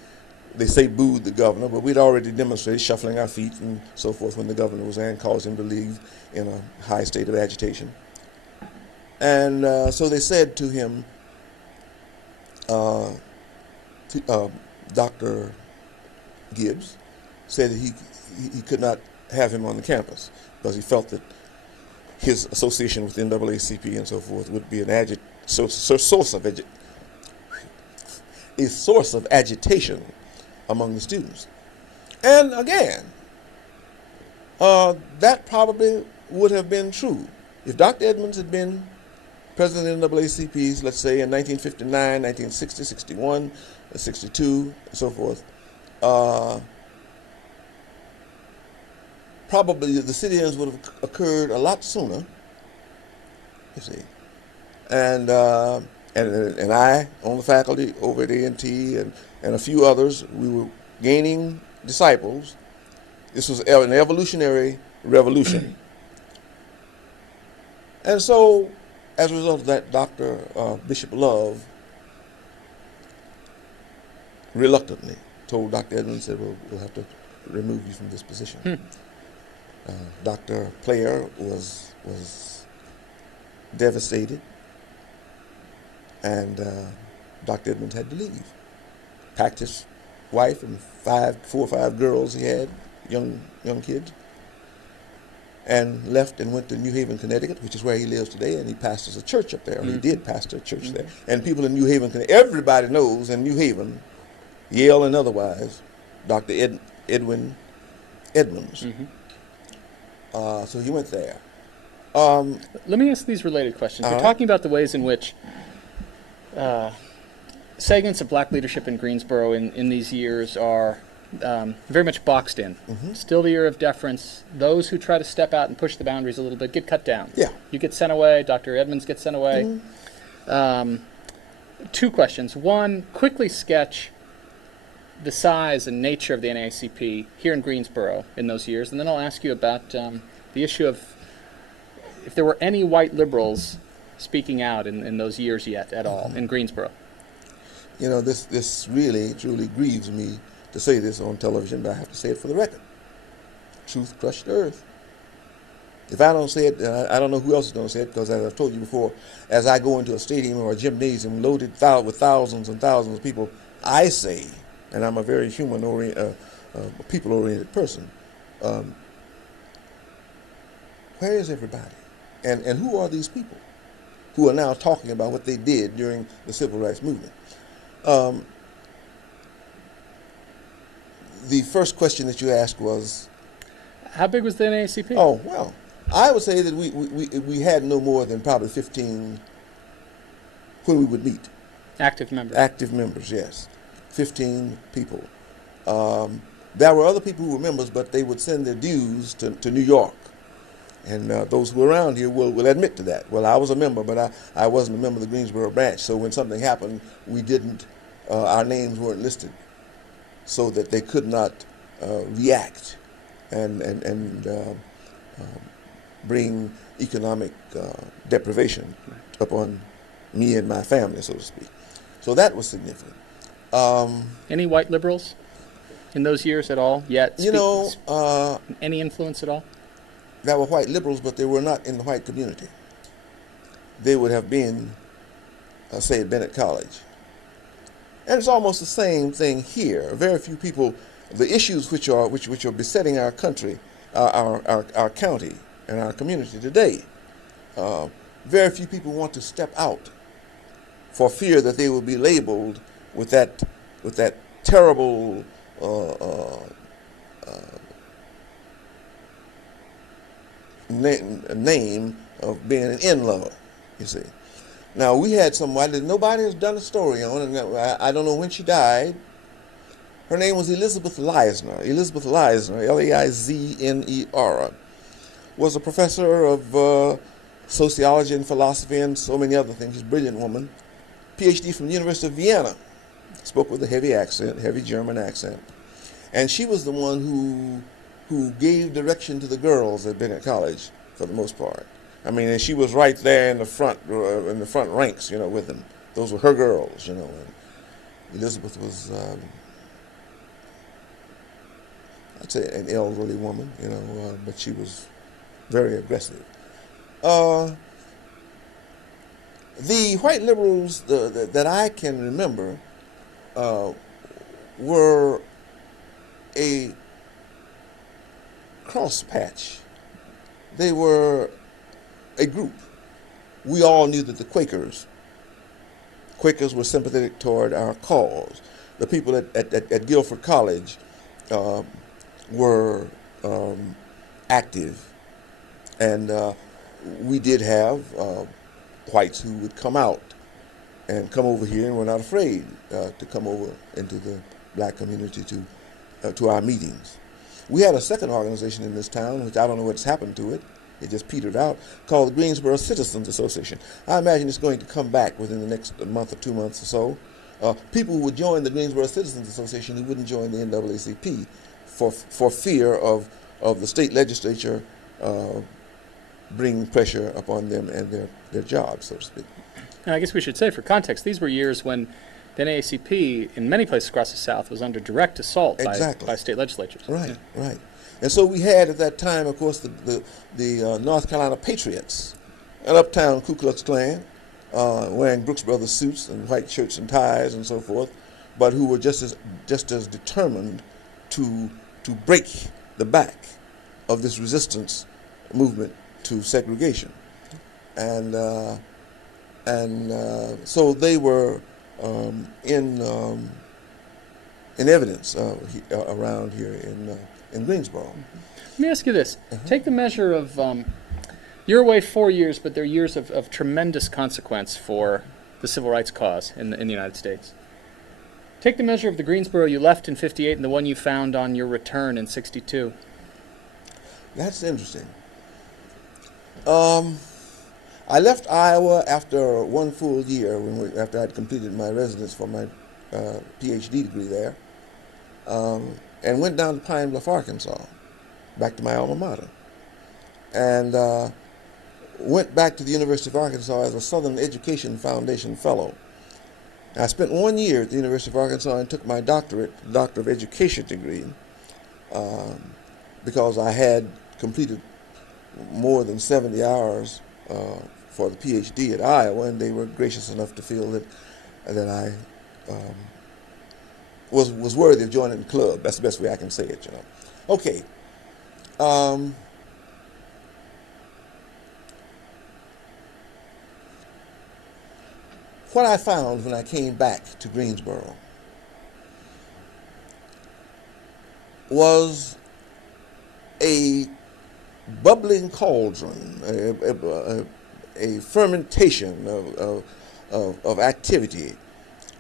they say, booed the governor, but we'd already demonstrated shuffling our feet and so forth when the governor was there and caused him to leave in a high state of agitation. And so they said to him, Dr. Gibbs said that he could not have him on the campus because he felt that his association with the NAACP and so forth would be a source of agitation among the students. And again, that probably would have been true if Dr. Edmonds had been president of the NAACP's, let's say in 1959, 1960, 61, 62, and so forth. Probably the sit-ins would have occurred a lot sooner, you see. And I, on the faculty over at A&T, and a few others, we were gaining disciples. This was an evolutionary revolution. And so, as a result of that, Bishop Love reluctantly told Dr. Edmonds that we'll have to remove you from this position. Dr. Player was devastated, and Dr. Edmonds had to leave. Packed his wife and 4 or 5 girls he had, young kids, and left and went to New Haven, Connecticut, which is where he lives today, and he pastors a church up there. Mm-hmm. He did pastor a church there. And people in New Haven, everybody knows in New Haven, Yale and otherwise, Dr. Edwin Edmonds. Mm-hmm. So he went there. Let me ask these related questions. We're talking about the ways in which segments of black leadership in Greensboro in these years are very much boxed in. Mm-hmm. Still the era of deference. Those who try to step out and push the boundaries a little bit get cut down. Yeah. You get sent away. Dr. Edmonds gets sent away. Mm-hmm. 2 questions. One, quickly sketch the size and nature of the NAACP here in Greensboro in those years, and then I'll ask you about the issue of if there were any white liberals speaking out in those years yet at all in Greensboro. You know, this really, truly grieves me to say this on television, but I have to say it for the record. Truth crushed earth. If I don't say it, I don't know who else is going to say it, because as I've told you before, as I go into a stadium or a gymnasium loaded with thousands and thousands of people, I say, and I'm a very people-oriented person, where is everybody? And who are these people who are now talking about what they did during the civil rights movement? The first question that you asked was, how big was the NAACP? Oh, well, I would say that we had no more than probably 15 when we would meet. Active members. Active members, yes. 15 people. There were other people who were members, but they would send their dues to New York. And those who are around here will admit to that. Well, I was a member, but I wasn't a member of the Greensboro branch. So when something happened, we didn't, our names weren't listed so that they could not react and bring economic deprivation upon me and my family, so to speak. So that was significant. Any white liberals in those years at all yet? Any influence at all? There were white liberals, but they were not in the white community. They would have been, say, at Bennett College. And it's almost the same thing here. Very few people, the issues which are besetting our country, our county and our community today, very few people want to step out for fear that they will be labeled with that terrible name of being an in-lover, you see. Now, we had somebody that nobody has done a story on, and I don't know when she died. Her name was Elizabeth Leisner. Elizabeth Leisner, Leizner, was a professor of sociology and philosophy and so many other things. She's a brilliant woman. PhD from the University of Vienna. Spoke with a heavy accent, heavy German accent. And she was the one who gave direction to the girls at Bennett College for the most part. I mean, and she was right there in the front ranks, with them. Those were her girls, And Elizabeth was, I'd say, an elderly woman, but she was very aggressive. The white liberals that I can remember were a crosspatch. They were a group. We all knew that the Quakers were sympathetic toward our cause. The people at Guilford College were active, and we did have whites who would come out and come over here and were not afraid to come over into the black community to our meetings. We had a second organization in this town, which I don't know what's happened to it. It just petered out, called the Greensboro Citizens Association. I imagine it's going to come back within the next month or 2 months or so. People who would join the Greensboro Citizens Association who wouldn't join the NAACP for fear of the state legislature bringing pressure upon them and their jobs, so to speak. And I guess we should say, for context, these were years when the NAACP, in many places across the South, was under direct assault by state legislatures. Right, right. And so we had at that time, of course, the North Carolina Patriots, an uptown Ku Klux Klan, wearing Brooks Brothers suits and white shirts and ties and so forth, but who were just as determined to break the back of this resistance movement to segregation, and so they were in evidence around here in Greensboro. Let me ask you this: take the measure of you're away 4 years, but they're years of tremendous consequence for the civil rights cause in the United States. Take the measure of the Greensboro you left in '58 and the one you found on your return in '62. That's interesting. I left Iowa after 1 full year, after I'd completed my residence for my PhD degree there, and went down to Pine Bluff, Arkansas, back to my alma mater, and went back to the University of Arkansas as a Southern Education Foundation Fellow. I spent 1 year at the University of Arkansas and took my Doctor of Education degree because I had completed more than 70 hours for the PhD at Iowa, and they were gracious enough to feel that I was worthy of joining the club. That's the best way I can say it, Okay. What I found when I came back to Greensboro was a bubbling cauldron, a fermentation of activity.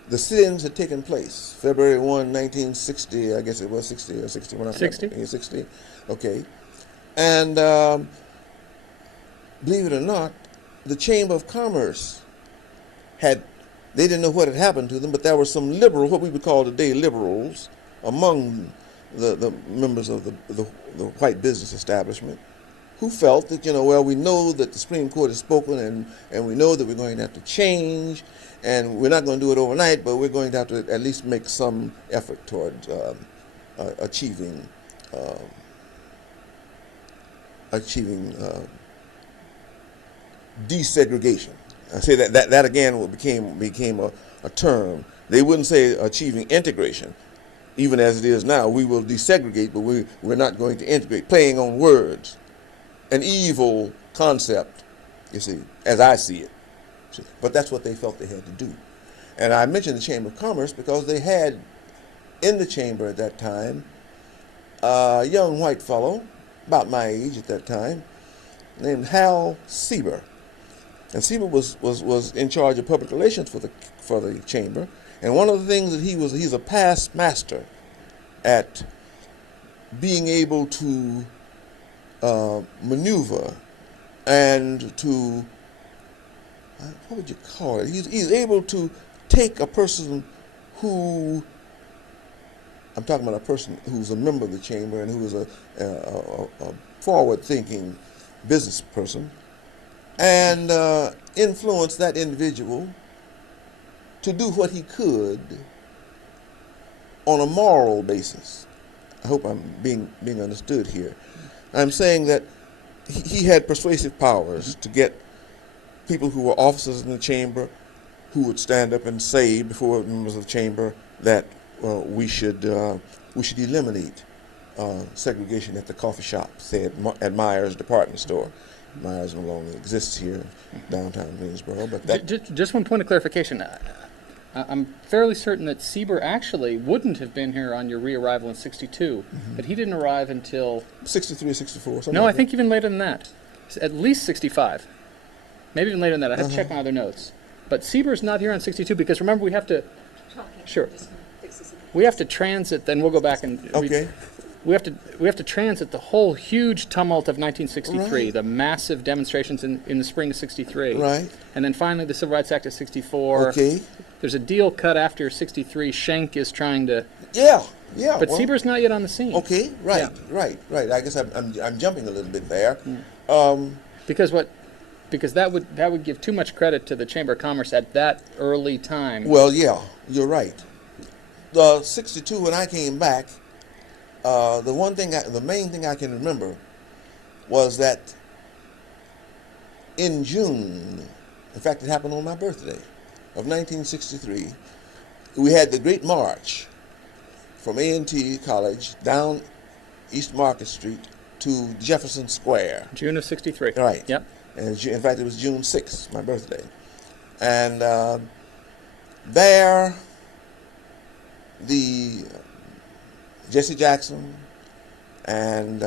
The sit-ins had taken place February 1, 1960. I guess it was 60 or 61. 60. 60. Okay. And believe it or not, the Chamber of Commerce they didn't know what had happened to them, but there were some liberal, what we would call today liberals, among the members of the white business establishment, who felt that, well, we know that the Supreme Court has spoken, and we know that we're going to have to change, and we're not going to do it overnight, but we're going to have to at least make some effort toward achieving desegregation. I say that again became a term. They wouldn't say achieving integration, even as it is now. We will desegregate, but we're not going to integrate. Playing on words, an evil concept, you see, as I see it. But that's what they felt they had to do. And I mentioned the Chamber of Commerce because they had in the chamber at that time a young white fellow, about my age at that time, named Hal Sieber. And Sieber was in charge of public relations for the chamber. And one of the things that he's a past master at being able to maneuver and to, what would you call it? He's able to take a person who, I'm talking about a person who's a member of the chamber and who is a forward-thinking business person, and influence that individual to do what he could on a moral basis. I hope I'm being understood here. I'm saying that he had persuasive powers to get people who were officers in the chamber who would stand up and say before members of the chamber that we should eliminate segregation at the coffee shop, say at Myers Department Store. Myers no longer exists here in downtown Greensboro. But that just one point of clarification. I'm fairly certain that Sieber actually wouldn't have been here on your re-arrival in 62, but he didn't arrive until 63 or 64. No, I think even later than that. At least 65. Maybe even later than that. I have to check my other notes. But Sieber's not here on 62 because remember we have to. Sure. We have to transit. Then we'll go back and. Okay. We have to transit the whole huge tumult of 1963, right. The massive demonstrations in the spring of 63. Right. And then finally the Civil Rights Act of 64. Okay. There's a deal cut after 63. Schenck is trying to... Yeah. But Sieber's not yet on the scene. Okay, right, yeah. right. I guess I'm jumping a little bit there. Because that would give too much credit to the Chamber of Commerce at that early time. Well, yeah, you're right. The 62 when I came back, the main thing I can remember was that in June, in fact, it happened on my birthday of 1963, we had the Great March from A&T College down East Market Street to Jefferson Square. June of 63. Right. Yep. And in fact, it was June 6th, my birthday. And there, the Jesse Jackson and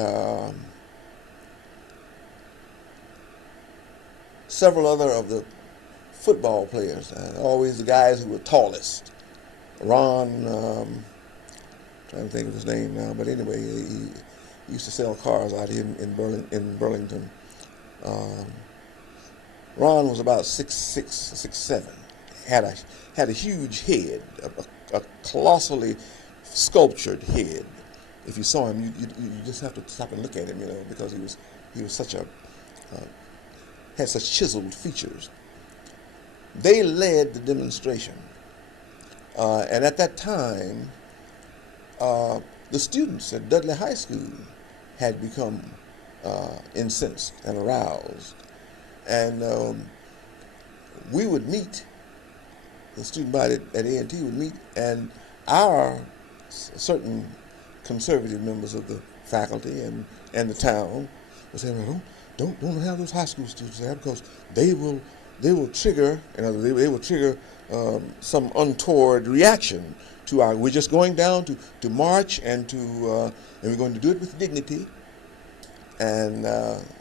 several other of the football players, always the guys who were tallest. Ron, trying to think of his name now, but anyway, he used to sell cars out here in Burlington. Ron was about 6'6", 6'7", had a huge head, a colossally sculptured head. If you saw him, you just have to stop and look at him, because he was such had such chiseled features. They led the demonstration, and at that time, the students at Dudley High School had become incensed and aroused, and we would meet. The student body at A&T would meet, and our certain conservative members of the faculty and the town would say, "Well, don't have those high school students there because they will trigger, they will trigger some untoward reaction to our. We're just going down to march and we're going to do it with dignity, And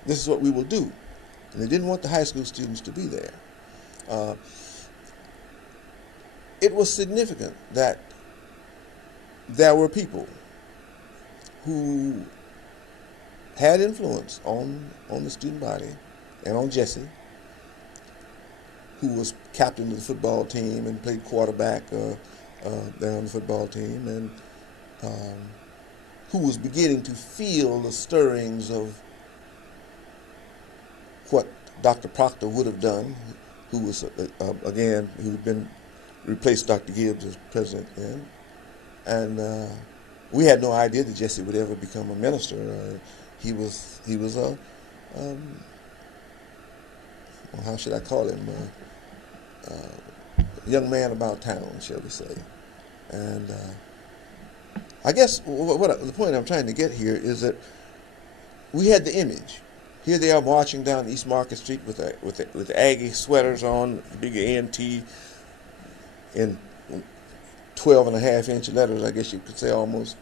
this is what we will do. And they didn't want the high school students to be there. Uh, it was significant that there were people who had influence on the student body and on Jesse, who was captain of the football team and played quarterback there on the football team, and who was beginning to feel the stirrings of what Dr. Proctor would have done, who was, again, who had been replaced Dr. Gibbs as president then. And we had no idea that Jesse would ever become a minister. He was a, well, how should I call him, a young man about town, shall we say. And I guess the point I'm trying to get here is that we had the image. Here they are marching down East Market Street with the Aggie sweaters on, big A&T in 12.5-inch letters, I guess you could say, almost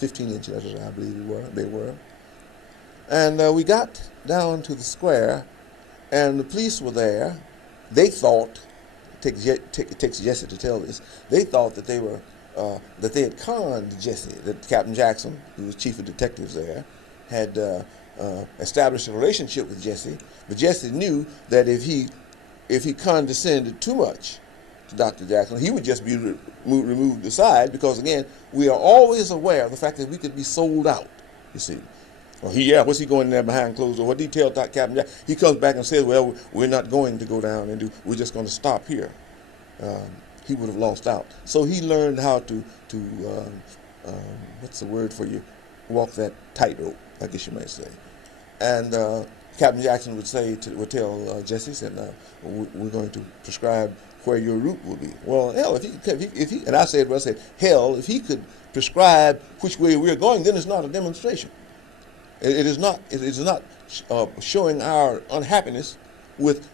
15-inch letters, I believe they were. And we got down to the square, and the police were there. They thought, it takes Jesse to tell this, they thought that that they had conned Jesse, that Captain Jackson, who was chief of detectives there, had established a relationship with Jesse, but Jesse knew that if he condescended too much to Dr. Jackson, he would just be removed aside, because, again, we are always aware of the fact that we could be sold out, you see. Well, what's he going in there behind closed doors? What did he tell Captain Jackson? He comes back and says, well, we're not going to go down and we're just going to stop here. He would have lost out. So he learned how to what's the word for you, walk that tightrope, I guess you might say. And Captain Jackson would tell Jesse, said, we're going to prescribe where your route will be. Well, hell, if he, and I said, hell, if he could prescribe which way we're going, then it's not a demonstration. It is not showing our unhappiness with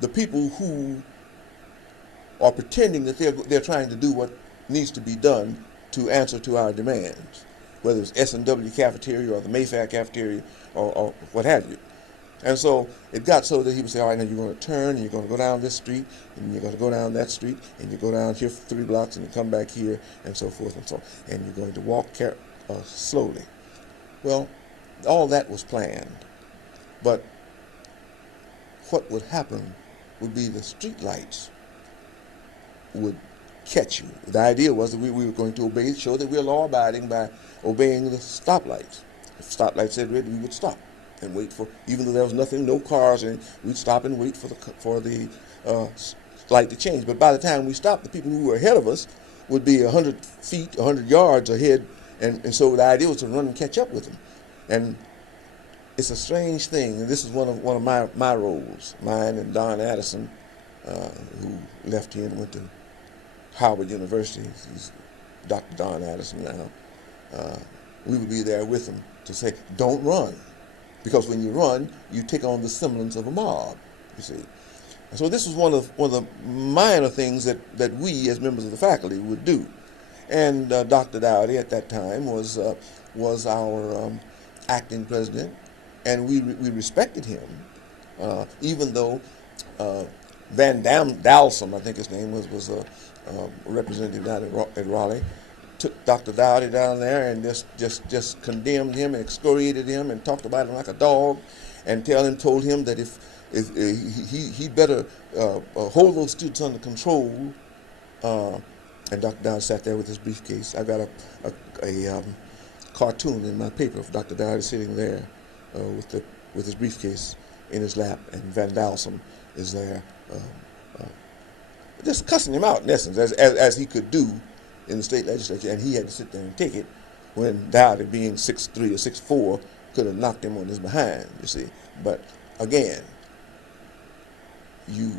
the people who are pretending that they're trying to do what needs to be done to answer to our demands, whether it's S&W cafeteria or the Mayfair cafeteria or what have you. And so it got so that he would say, all right, now you're going to turn, and you're going to go down this street, and you're going to go down that street, and you go down here for 3 blocks, and you come back here, and so forth and so on. And you're going to walk slowly. Well, all that was planned. But what would happen would be the street lights would catch you. The idea was that we were going to show that we're law-abiding by obeying the stoplights. If the stoplight said red, we would stop and wait for, even though there was nothing, no cars, and we'd stop and wait for the light to change. But by the time we stopped, the people who were ahead of us would be 100 feet, 100 yards ahead, and so the idea was to run and catch up with them. And it's a strange thing, and this is one of my roles, mine and Don Addison, who left here and went to Howard University. He's Dr. Don Addison now. We would be there with him to say, don't run. Because when you run, you take on the semblance of a mob, you see. And so this was one of the minor things that we, as members of the faculty, would do. And Dr. Dowdy at that time was our acting president, and we respected him, even though Van Dalsum, I think his name was a representative down at Raleigh, took Dr. Dowdy down there and just condemned him and excoriated him and talked about him like a dog, and told him that if he better hold those students under control. And Dr. Dowdy sat there with his briefcase. I got a cartoon in my paper of Dr. Dowdy sitting there with his briefcase in his lap, and Van Dalsum is there just cussing him out in essence, as he could do in the state legislature, and he had to sit there and take it when Dowdy, being 6'3" or 6'4", could have knocked him on his behind, you see. But again, you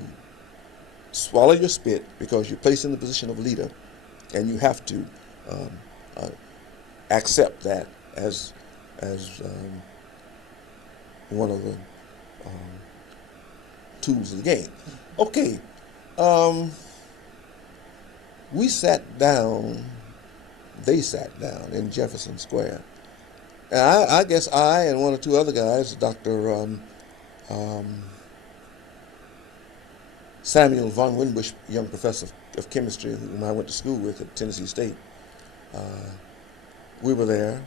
swallow your spit because you're placed in the position of a leader, and you have to accept that as one of the tools of the game. Okay. We sat down they sat down in Jefferson Square. And I guess I and one or two other guys, Dr. Samuel von Winbush, young professor of chemistry whom I went to school with at Tennessee State, we were there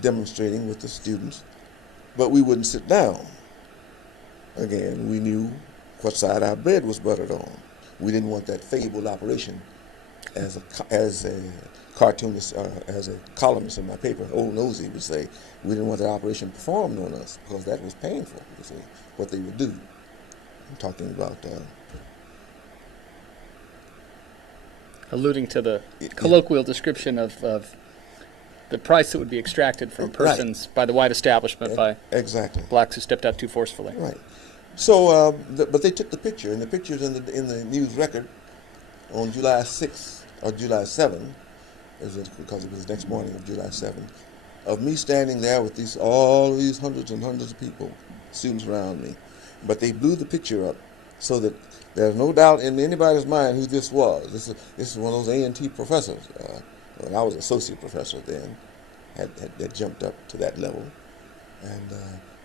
demonstrating with the students, but we wouldn't sit down. Again, we knew what side our bread was buttered on. We didn't want that fabled operation. As a cartoonist, as a columnist in my paper, Old Nosy would say, we didn't want that operation performed on us because that was painful, you see, what they would do. I'm talking about... alluding to the colloquial description of the price that would be extracted from persons by the white establishment, by exactly blacks who stepped out too forcefully. Right. So, but they took the picture, and the picture's in the news record on July 6th or July 7th, because it was the next morning of July 7th, of me standing there with all these hundreds and hundreds of people, students around me. But they blew the picture up so that there's no doubt in anybody's mind who this was. This is one of those A&T professors. I was associate professor then, had jumped up to that level. And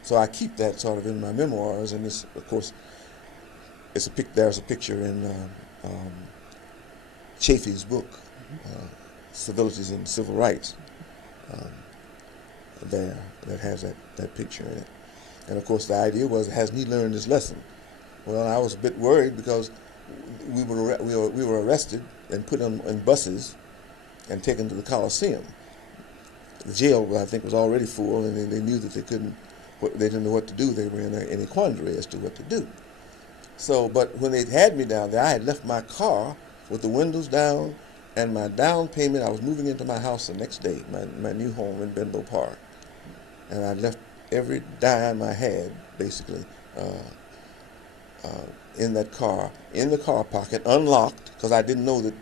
so I keep that sort of in my memoirs, and this, of course, there's a picture in Chafee's book, Civilities and Civil Rights, there, that has that picture in it. And of course the idea was, hasn't he learned his lesson? Well, I was a bit worried because we were arrested and put in buses and taken to the Coliseum. The jail, I think, was already full, and they knew that they didn't know what to do. They were in a quandary as to what to do. So, but when they had me down there, I had left my car with the windows down and my down payment. I was moving into my house the next day, my new home in Benbow Park. And I left every dime I had, basically, in that car, in the car pocket, unlocked, because I didn't know that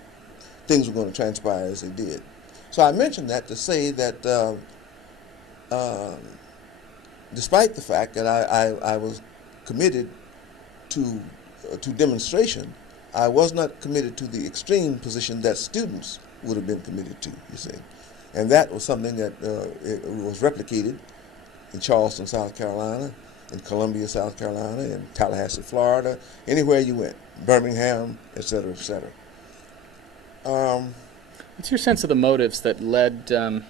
things were going to transpire as they did. So I mentioned that to say that despite the fact that I was committed to demonstration, I was not committed to the extreme position that students would have been committed to, you see. And that was something that it was replicated in Charleston, South Carolina, in Columbia, South Carolina, in Tallahassee, Florida, anywhere you went, Birmingham, et cetera, et cetera. What's your sense of the motives that led the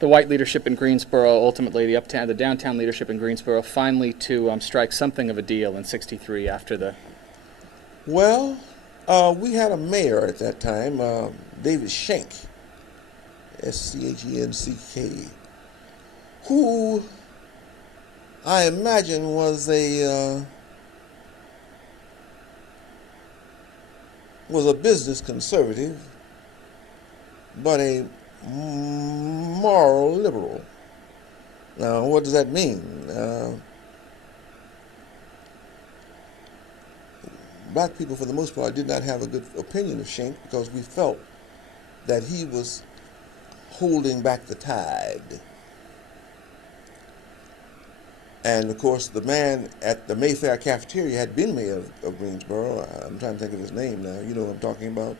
white leadership in Greensboro, ultimately the downtown leadership in Greensboro, finally to strike something of a deal in '63 after the... Well, we had a mayor at that time, David Schenck, S-C-H-E-N-C-K, who I imagine was a business conservative, but a moral liberal. Now, what does that mean? Black people, for the most part, did not have a good opinion of Schenck because we felt that he was holding back the tide. And, of course, the man at the Mayfair cafeteria had been mayor of Greensboro. I'm trying to think of his name now. You know what I'm talking about?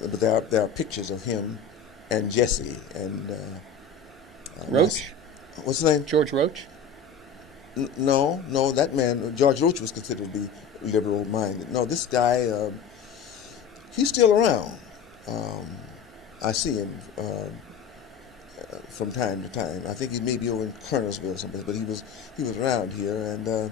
But there are pictures of him and Jesse and... Roach? What's his name? George Roach? No, that man, George Roach, was considered to be liberal-minded. No, this guy, he's still around. I see him from time to time. I think he may be over in Kernersville or someplace, but he was around here. And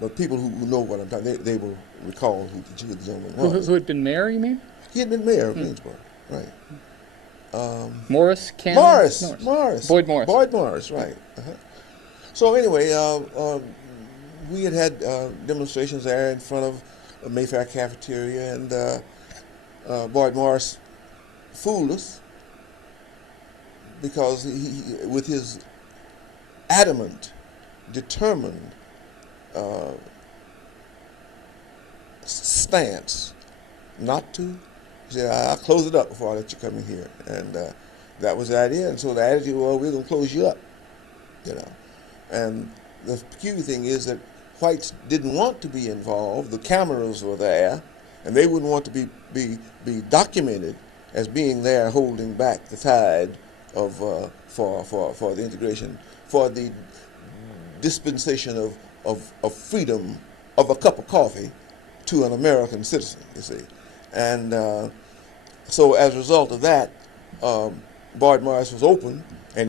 but people who know what I'm talking, they will recall who the gentleman was. Who had been mayor, you mean? He had been mayor of Greensboro, right? Morris? Morris. Boyd Morris. Boyd Morris, right. So anyway, we had demonstrations there in front of a Mayfair cafeteria, and Boyd Morris fooled us because he with his adamant, determined stance not to, he said, I'll close it up before I let you come in here. And that was the idea. And so the attitude, well, we're going to close you up, you know. And the peculiar thing is that whites didn't want to be involved. The cameras were there, and they wouldn't want to be documented as being there holding back the tide of for the integration, for the dispensation of freedom of a cup of coffee to an American citizen, you see. And so as a result of that, Boyd Morris was open